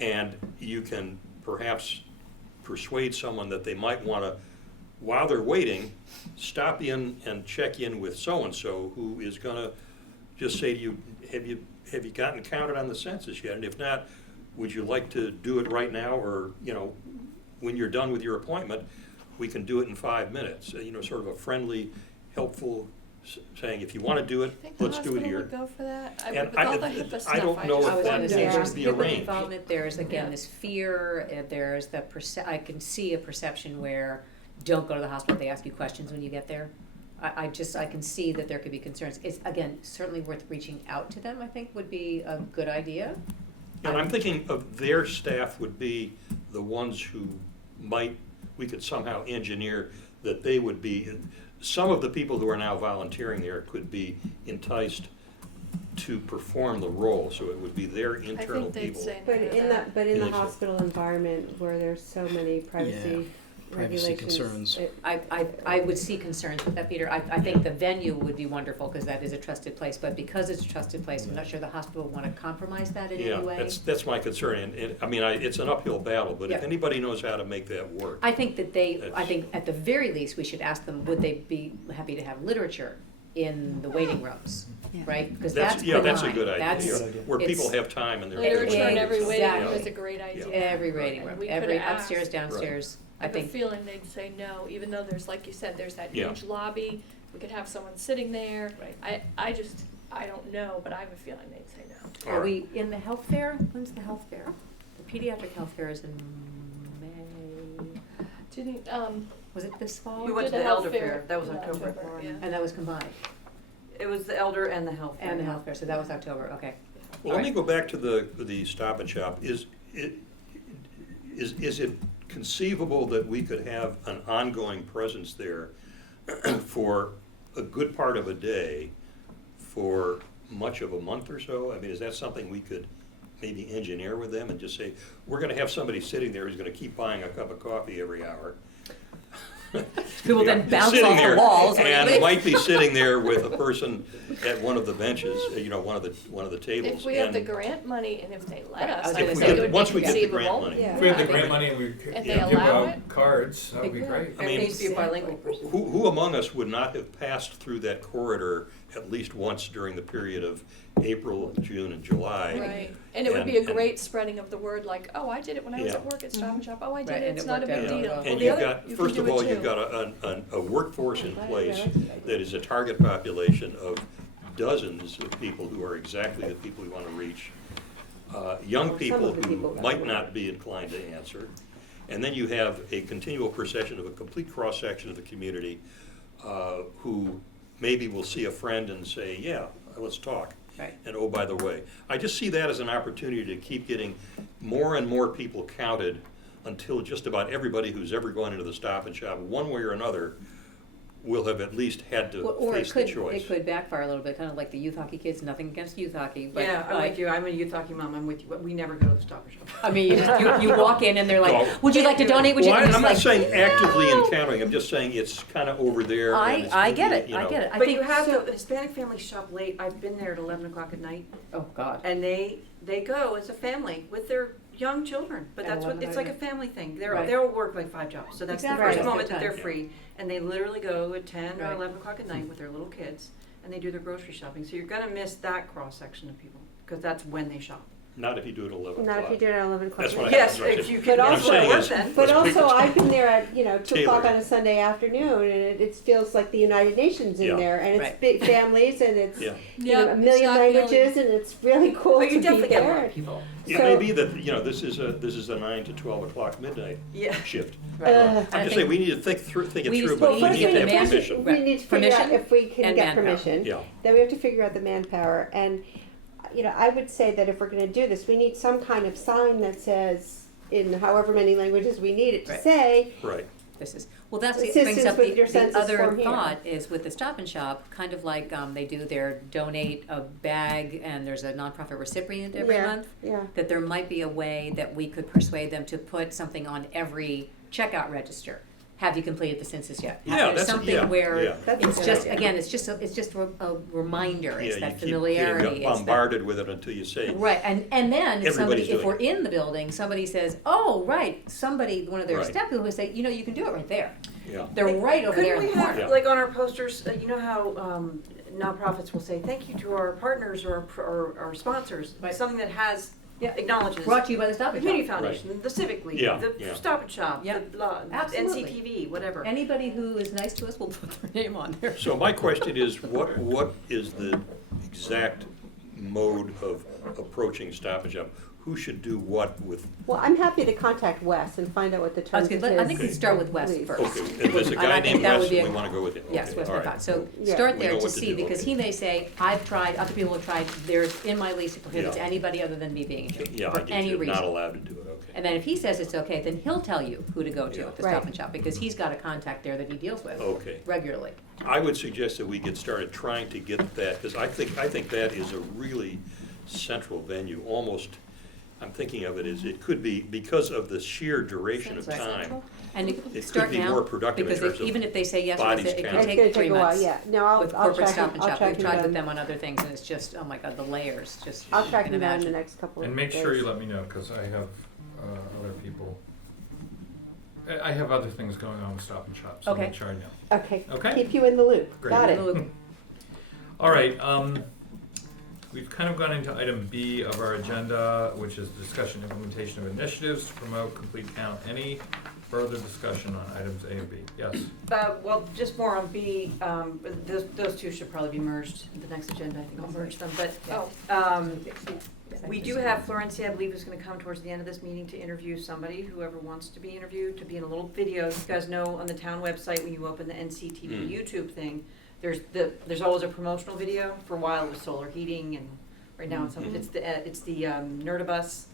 and you can perhaps persuade someone that they might want to, while they're waiting, stop in and check in with so-and-so who is going to just say to you, have you gotten counted on the census yet? And if not, would you like to do it right now, or, when you're done with your appointment, we can do it in 5 minutes. Sort of a friendly, helpful saying, if you want to do it, I think the let's do it hospital here. would go for that. And With all the HIPAA stuff, I don't know just if I was that gonna say, needs there's to be HIPAA arranged. involvement, there's again Yeah. this fear, there's the I can see a perception where, don't go to the hospital, they ask you questions when you get there. I can see that there could be concerns. It's, again, certainly worth reaching out to them, I think would be a good idea. And I'm thinking of their staff would be the ones who we could somehow engineer that they would be, some of the people who are now volunteering there could be enticed to perform the role, so it would be their internal I think they'd people. say But no to in that. the hospital environment where there's so many privacy Privacy regulations. concerns. I would see concerns with that, Peter. I think the venue would be wonderful, because that is a trusted place, but because it's a trusted place, I'm not sure the hospital would want to compromise that in any way. Yeah, that's my concern, and it's an uphill battle, but if Yeah. anybody knows how to make that work. I think that I That's- think at the very least, we should ask them, would they be happy to have literature in the waiting rooms, Yeah. right? Because that's Yeah, that's a benign. good idea, That's where it's- people have time and they're. Literature in every waiting room Exactly. is a great idea. every waiting And room, we every could've upstairs, asked. downstairs. I I have a think feeling they'd say no, even though there's, like you said, there's that Yeah. huge lobby, we could have someone sitting there. Right. I don't know, but I have a feeling they'd say no. Are we in the health fair? When's the health fair? The pediatric health fair is in May. Didn't, Was it this fall? We went did to the the health elder fair fair, that was in October. yeah. And that was combined, It was the elder and the health. and the health fair, so that was October, okay. Well, let me go back to the Stop and Shop. Is it conceivable that we could have an ongoing presence there for a good part of a day for much of a month or so? I mean, is that something we could maybe engineer with them and just say, we're gonna have somebody sitting there who's gonna keep buying a cup of coffee every hour? Who will then bounce Sitting off the there, walls when you and leave. might be sitting there with a person at one of the benches, one of the tables. If we have the and grant money and if they let Right, I us, was I gonna would say, say it would be once we get the grant conceivable. money. Yeah. If we have the Yeah. grant money and we could If give they allow out it. cards, that would be They could. great. I It mean, needs to be a bilingual person. Who among us would not have passed through that corridor at least once during the period of April, June, and July? Right, and it would be a And- great spreading of the word, like, oh, I did it when I was Yeah. at work at Stop and Shop, oh, I Right, did it, and it's it not a worked big out deal. well. Well, And the you've other- got, you first can of do it all, you've too. got a workforce in place that is a target population of dozens of people who are exactly the people we want to reach. Young Some people of the people who that might we not want. be inclined to answer. And then you have a continual procession of a complete cross-section of the community who maybe will see a friend and say, yeah, let's talk. Right. And oh, by the way, I just see that as an opportunity to keep getting more and more people counted until just about everybody who's ever gone into the Stop and Shop, one way or another, will have at least had to Or it face the could, choice. it could backfire a little bit, kind of like the youth hockey kids, nothing against youth hockey, but Yeah, I'm like, with you. I'm a youth hockey mom. I'm with you. But we never go to the Stop and Shop. I mean, you walk in and they're like, No. would you like to donate? Would you? Well, and I'm it's not like, saying actively no. encountering, I'm just saying it's kind of over there. and I it's get maybe, it, you I know. get it. I But think you have so- the Hispanic families shop late. I've been there at 11 o'clock at night, Oh, God. and they go as a family with their young children. But At that's what 11 it's like a o'clock. family thing. Right. They'll work like 5 jobs. So that's Exactly. the first Right. moment that Good they're time. free, and they literally go at 10 or Right. 11 o'clock at night with their little kids, and they do their grocery shopping. So you're gonna miss that cross section of people because that's when they shop. Not if you do it at 11 o'clock. Not if you do it at 11 o'clock. That's what I Yes, right. if you But can also- work I'm saying is- then. But Let's pick also, the- I've been there at 2 o'clock Taylor. on a Sunday afternoon, and it feels like the United Nations in Yeah. there, and it's Right. big families, and it's Yeah. you know, a million it's not feeling- languages, and it's really cool Oh, to you be definitely get there. more people. It So- may be that, this is a 9 to 12 o'clock midnight Yeah. shift. Right. Uh, And I I'm just think saying, we need to think it we through, just- but we we need need to to get have the man- permission. We need to figure out Permission if we can and get manpower. permission. Yeah. Then we have to figure out the manpower. And, I would say that if we're going to do this, we need some kind of sign that says, in however many languages we need it to Right. say, Right. This is, well, that's, Assistance brings up with your the census other form here. thought is with the Stop and Shop, kind of like, they do their donate a bag and there's a nonprofit recipient every Yeah. month. yeah. That there might be a way that we could persuade them to put something on every checkout register. Have you completed the census yet? Yeah, There's that's- something yeah, where yeah. That's a it's good just, idea. again, it's just a reminder, it's Yeah, that you familiarity. keep getting it's that- bombarded with it until you say, Right, and then if somebody, Everybody's if doing we're in the building, somebody says, oh, right, somebody, one of their Right. step people would say, you can do it right there. yeah. They're right over there in Couldn't the we corner. have, like on our posters, you know how nonprofits will say, thank you to our partners or our sponsors, Right. something that has, Yeah. acknowledges. Brought to you by the Stop The and Community Shop. Foundation, the Civic League, Yeah, the yeah. Stop and Shop, Yeah. the Absolutely. NCTV, whatever. Anybody who is nice to us will put their name on there. So my question is, what is the exact mode of approaching Stop and Shop? Who should do what with, Well, I'm happy to contact Wes and find out what the I was terms gonna, of I think we his start with Wes lease. first. okay, and there's a And I guy think named that Wes, would be and a- we wanna go with him? Yes, Okay, Wes all right. McCott. So Yeah. start We there know to what to see, do, because okay. he may say, I've tried, other people have tried, there's in my lease, it prohibits Yeah. anybody other than me being here, Yeah, I for get any you, reason. not allowed to do it, okay. And then if he says it's okay, then he'll tell you who to go to Yeah. at the Right. Stop and Shop, because he's got a contact there that he deals with Okay. regularly. I would suggest that we get started trying to get that, because I think that is a really central venue, almost, I'm thinking of it as, it could be, because of the sheer duration of Right. time, And it could start be now, more productive in because terms of even if they say yes, bodies it counted. could It's take gonna 3 take a while, months. yeah. No, I'll With track corporate Stop him, and I'll Shop, track we've him tried with down. them on other things, and it's just, oh my God, the layers, just, I'll you track can him down in the imagine. next couple of And make days. sure you let me know, because I have other people. I have other things going on with Stop and Shop, so Okay. make sure I know. Okay. Okay. Keep you in the loop. Great. Got it. All right, we've kind of gone into item B of our agenda, which is discussion implementation of initiatives to promote complete count. Any further discussion on items A and B? Yes. Well, just more on B, those two should probably be merged in the next agenda, I think I'll merge them, but, we do have Florencia, I believe, is gonna come towards the end of this meeting to interview somebody, whoever wants to be interviewed, to be in a little video. You guys know on the town website, when you open the NCTV YouTube thing, there's always a promotional video. For a while it was solar heating, and right now it's the Nerdabus.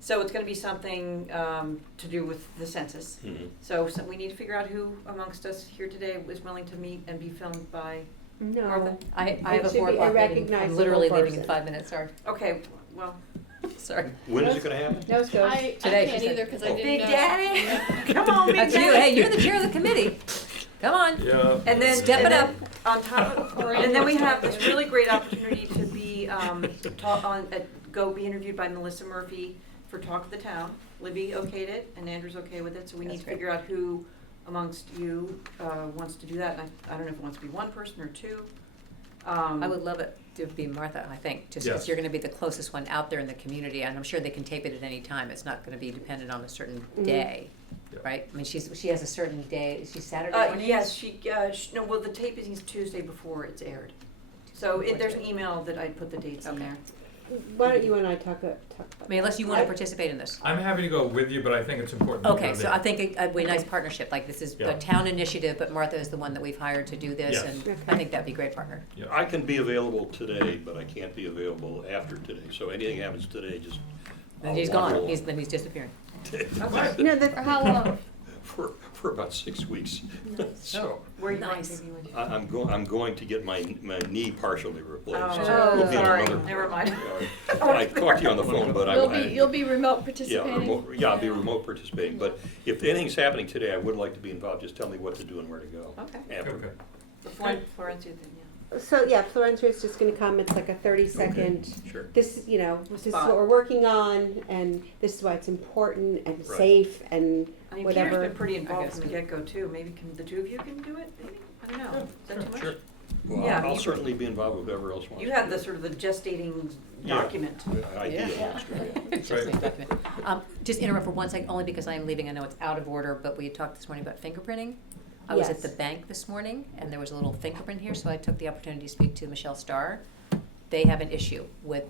So it's gonna be something, to do with the census. Mhm. So we need to figure out who amongst us here today is willing to meet and be filmed by No. Martha? I It have a should 4 be a o'clock meeting. I'm recognizable literally leaving in person. 5 minutes, sorry. Okay, well, Sorry. When is it gonna happen? Nose goes. I Today, she can't said. either because I Oh. didn't Big know. Daddy, Yeah. come on, Big That's Daddy. you, hey, you're the chair of the committee. Come on. Yeah. And then, Step and it then up. on top of, and then we have this really great opportunity to be, go be interviewed by Melissa Murphy for Talk of the Town. Libby okayed it, and Andrew's okay with it, so we need That's to great. figure out who amongst you, wants to do that. And I don't know if it wants to be one person or two. I would love it to be Martha, I think, just Yes. because you're gonna be the closest one out there in the community, and I'm sure they can tape it at any time. It's not gonna be dependent on a certain day, Yeah. right? I mean, she has a certain day, is she Saturday morning? Yes, no, well, the tape is Tuesday before it's aired. So there's an email that I put the dates in Okay. there. Why don't you and I talk about I mean, unless you wanna participate in this. I'm happy to go with you, but I think it's important. to Okay, go so there. I think it'd be a nice partnership, like this is Yeah. a town initiative, but Martha is the one that we've hired to do this, Yes. and Okay. I think that'd be a great partner. Yeah. I can be available today, but I can't be available after today, so anything happens today, just. And he's I'll wander gone, along. then he's disappearing. You know, For how long? For about 6 weeks. So, Where are you going, Nice. Vivian? I'm going to get my knee partially replaced. Oh, We'll be in sorry, another- never mind. I talked to you on the phone, but You'll be remote Yeah, participating? I'll be remote participating, but if anything's happening today, I would like to be involved, just tell me what to do and where to go. Okay. After. okay. Florencia then, so yeah, Florencia is just gonna come, it's like a 30-second, Sure. this, you know, this is Spot. what we're working on, and this is why it's important and Right. safe and I mean, whatever. Peter's been pretty I involved guess. from the get-go too. Maybe the two of you can do it, maybe? I don't know. Is that too much? Sure. Well, Yeah, I'll you- certainly be involved with whoever else wants. You to have do the it. sort of the gestating Yeah. document. Idea. Yeah. Right. Just document. Just interrupt for 1 second, only because I am leaving, I know it's out of order, but we had talked this morning about fingerprinting. I was at Yes. the bank this morning, and there was a little fingerprint here, so I took the opportunity to speak to Michelle Starr. They have an issue with,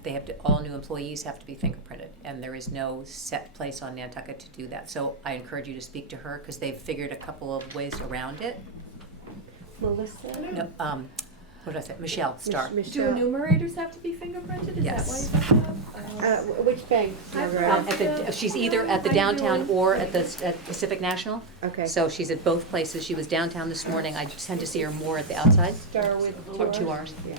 all new employees have to be fingerprinted, and there is no set place on Nantucket to do that. So I encourage you to speak to her, because they've figured a couple of ways around it. Melissa? No, what did I say, Michelle Starr. Do Michelle. enumerators have to be fingerprinted? Is Yes. that why you brought that up? Which bank? Margaret? At the, she's either at the downtown or at Pacific National. Okay. So she's at both places. She was downtown this morning. I tend to see her more at the outside. Star with Or 2 hours. Yeah,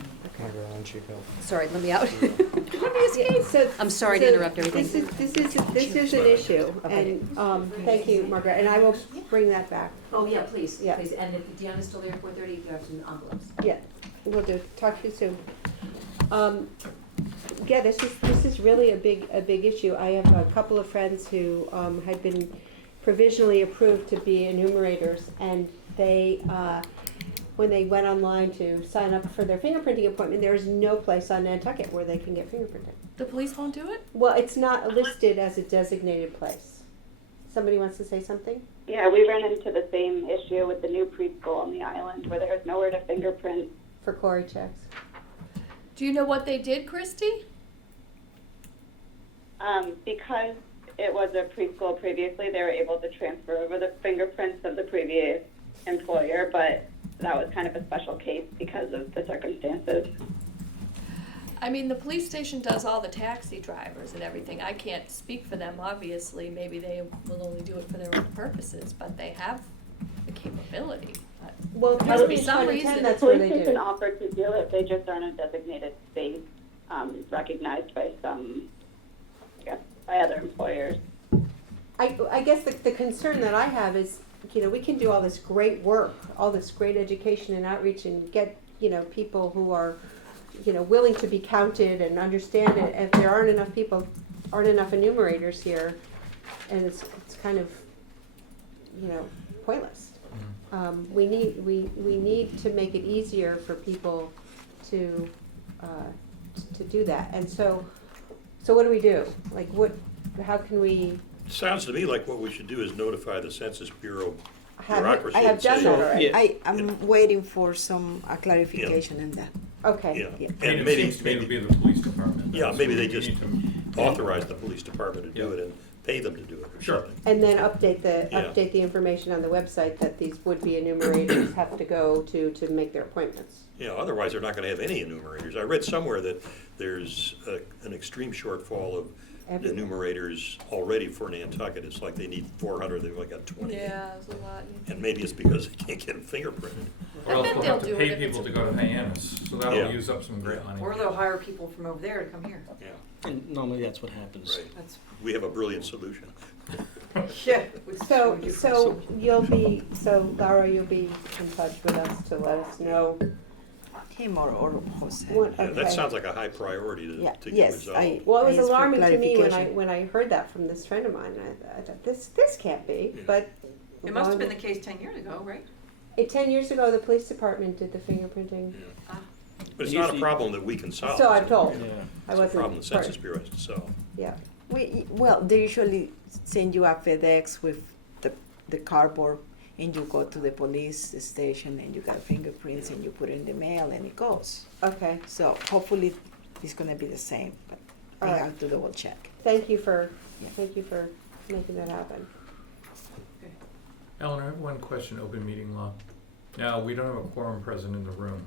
Sorry, let me out. okay. So, I'm sorry to so interrupt everything. This is an issue, and, thank you, Margaret, and I will bring that back. Oh, yeah, please, Yeah. please. And if Deanna's still there at 4:30, you have some envelopes. Yeah, we'll do, talk to you soon. Yeah, this is really a big issue. I have a couple of friends who, had been provisionally approved to be enumerators, and they, when they went online to sign up for their fingerprinting appointment, there is no place on Nantucket where they can get fingerprinted. The police won't do it? Well, it's not listed as a designated place. Somebody wants to say something? Yeah, we ran into the same issue with the new preschool on the island where there was nowhere to fingerprint. For Cory checks. Do you know what they did, Christy? Because it was a preschool previously, they were able to transfer over the fingerprints of the previous employer, but that was kind of a special case because of the circumstances. I mean, the police station does all the taxi drivers and everything. I can't speak for them, obviously. Maybe they will only do it for their own purposes, but they have the capability. But Well, There must be Halloween some 2010, reason. that's The where police they station do. offered to do it, they just aren't a designated space recognized by some, I guess, by other employers. I guess the concern that I have is, we can do all this great work, all this great education and outreach and get, people who are, willing to be counted and understand it. If there aren't enough enumerators here, and it's kind of, pointless. We need to make it easier for people to do that. And so what do we do? Like, how can we Sounds to me like what we should do is notify the Census Bureau bureaucracy. I have and say, done that already. Yeah. I'm waiting for some clarification in that. Okay. Yeah, Yeah. I mean, and it maybe, seems to me it would be the police department. yeah, That's maybe what they we just need to- authorize the police department to do Yeah. it and pay them to do it or Sure. something. And then update Yeah. the information on the website that these would-be enumerators have to go to make their appointments. Yeah, otherwise they're not gonna have any enumerators. I read somewhere that there's an extreme shortfall of enumerators already for Nantucket. It's like they need 400, they've only got 20. Yeah, there's a lot. And maybe it's because they can't get them fingerprinted. Or else bet we'll they'll have to do pay it if it's people a- to go to Hyannis, so that'll Yeah. use up some grant Yeah. money. Or they'll hire people from over there to come here. Yeah, And normally that's what happens. right. That's, We have a brilliant solution. yeah. So Laura, you'll be in touch with us to let us know Him or Jose. what, Yeah, okay. that sounds like a high priority Yeah, to get yes, resolved. Well, it was Thanks for alarming to me clarification. when I heard that from this friend of mine. I thought, this can't be, Yeah. but. It must have been the case 10 years ago, right? 10 years ago, the police department did the fingerprinting. Yeah. But it's not a Usually- problem that we can solve. So I'm told. Yeah. I It's a wasn't. problem the Census part- Bureau has to solve. Yeah. Well, they usually send you a FedEx with the cardboard, and you go to the police station, and you got fingerprints, and you put it in the mail, and it goes. Okay. So hopefully it's gonna be the same, but we All right. have to double check. Thank you for Yeah. making that happen. Eleanor, I have one question, open meeting law. Now, we don't have a quorum present in the room.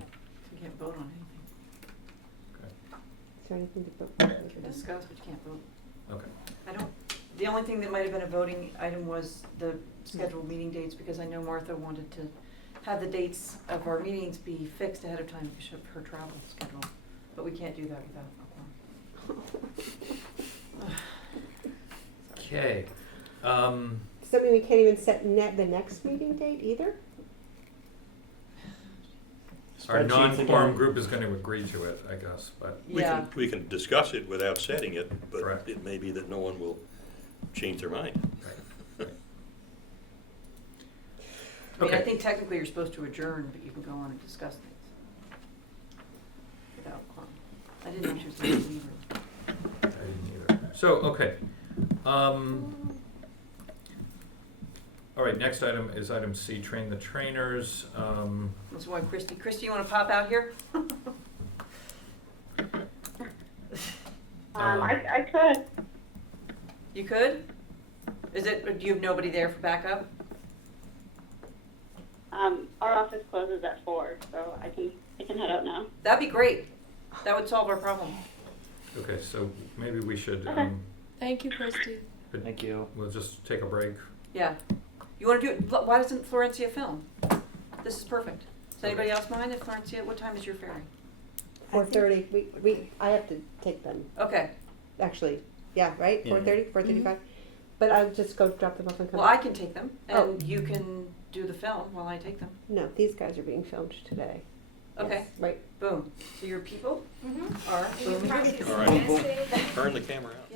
You can't vote on anything. Is there anything to put? You can discuss, but you can't vote. Okay. The only thing that might have been a voting item was the scheduled meeting dates, because I know Martha wanted to have the dates of our meetings be fixed ahead of time because of her travel schedule. But we can't do that without a quorum. Okay. Does that mean we can't even set the next meeting date either? Our Spreadsheets non-quorum again. group is going to agree to it, I guess, but, Yeah. We can discuss it without setting it, but Correct. it may be that no one will change their mind. right. I mean, I Okay. think technically you're supposed to adjourn, but you can go on and discuss things without quorum. I didn't know she was going to leave early. I didn't either. So, okay. All right, next item is item C, train the trainers. That's why Christy, you want to pop out here? I could. You could? Do you have nobody there for backup? Our office closes at 4, so I can head out now. That'd be great. That would solve our problem. Okay, so maybe we should, Okay. Thank you, Christy. Thank you. we'll just take a break. Yeah. You want to do it? Why doesn't Florencia film? This is perfect. Does anybody else mind if Florencia, what time is your ferry? 4:30. I have to take them. Okay. Actually, yeah, right? Yeah. 4:30, 4:35. But I'll just go drop them off and come Well, I back. can take them, Oh. and you can do the film while I take them. No, these guys are being filmed today. Okay. Yes, right. Boom. So your people Mm-hmm. are boom. All right, turn the camera out. Yeah.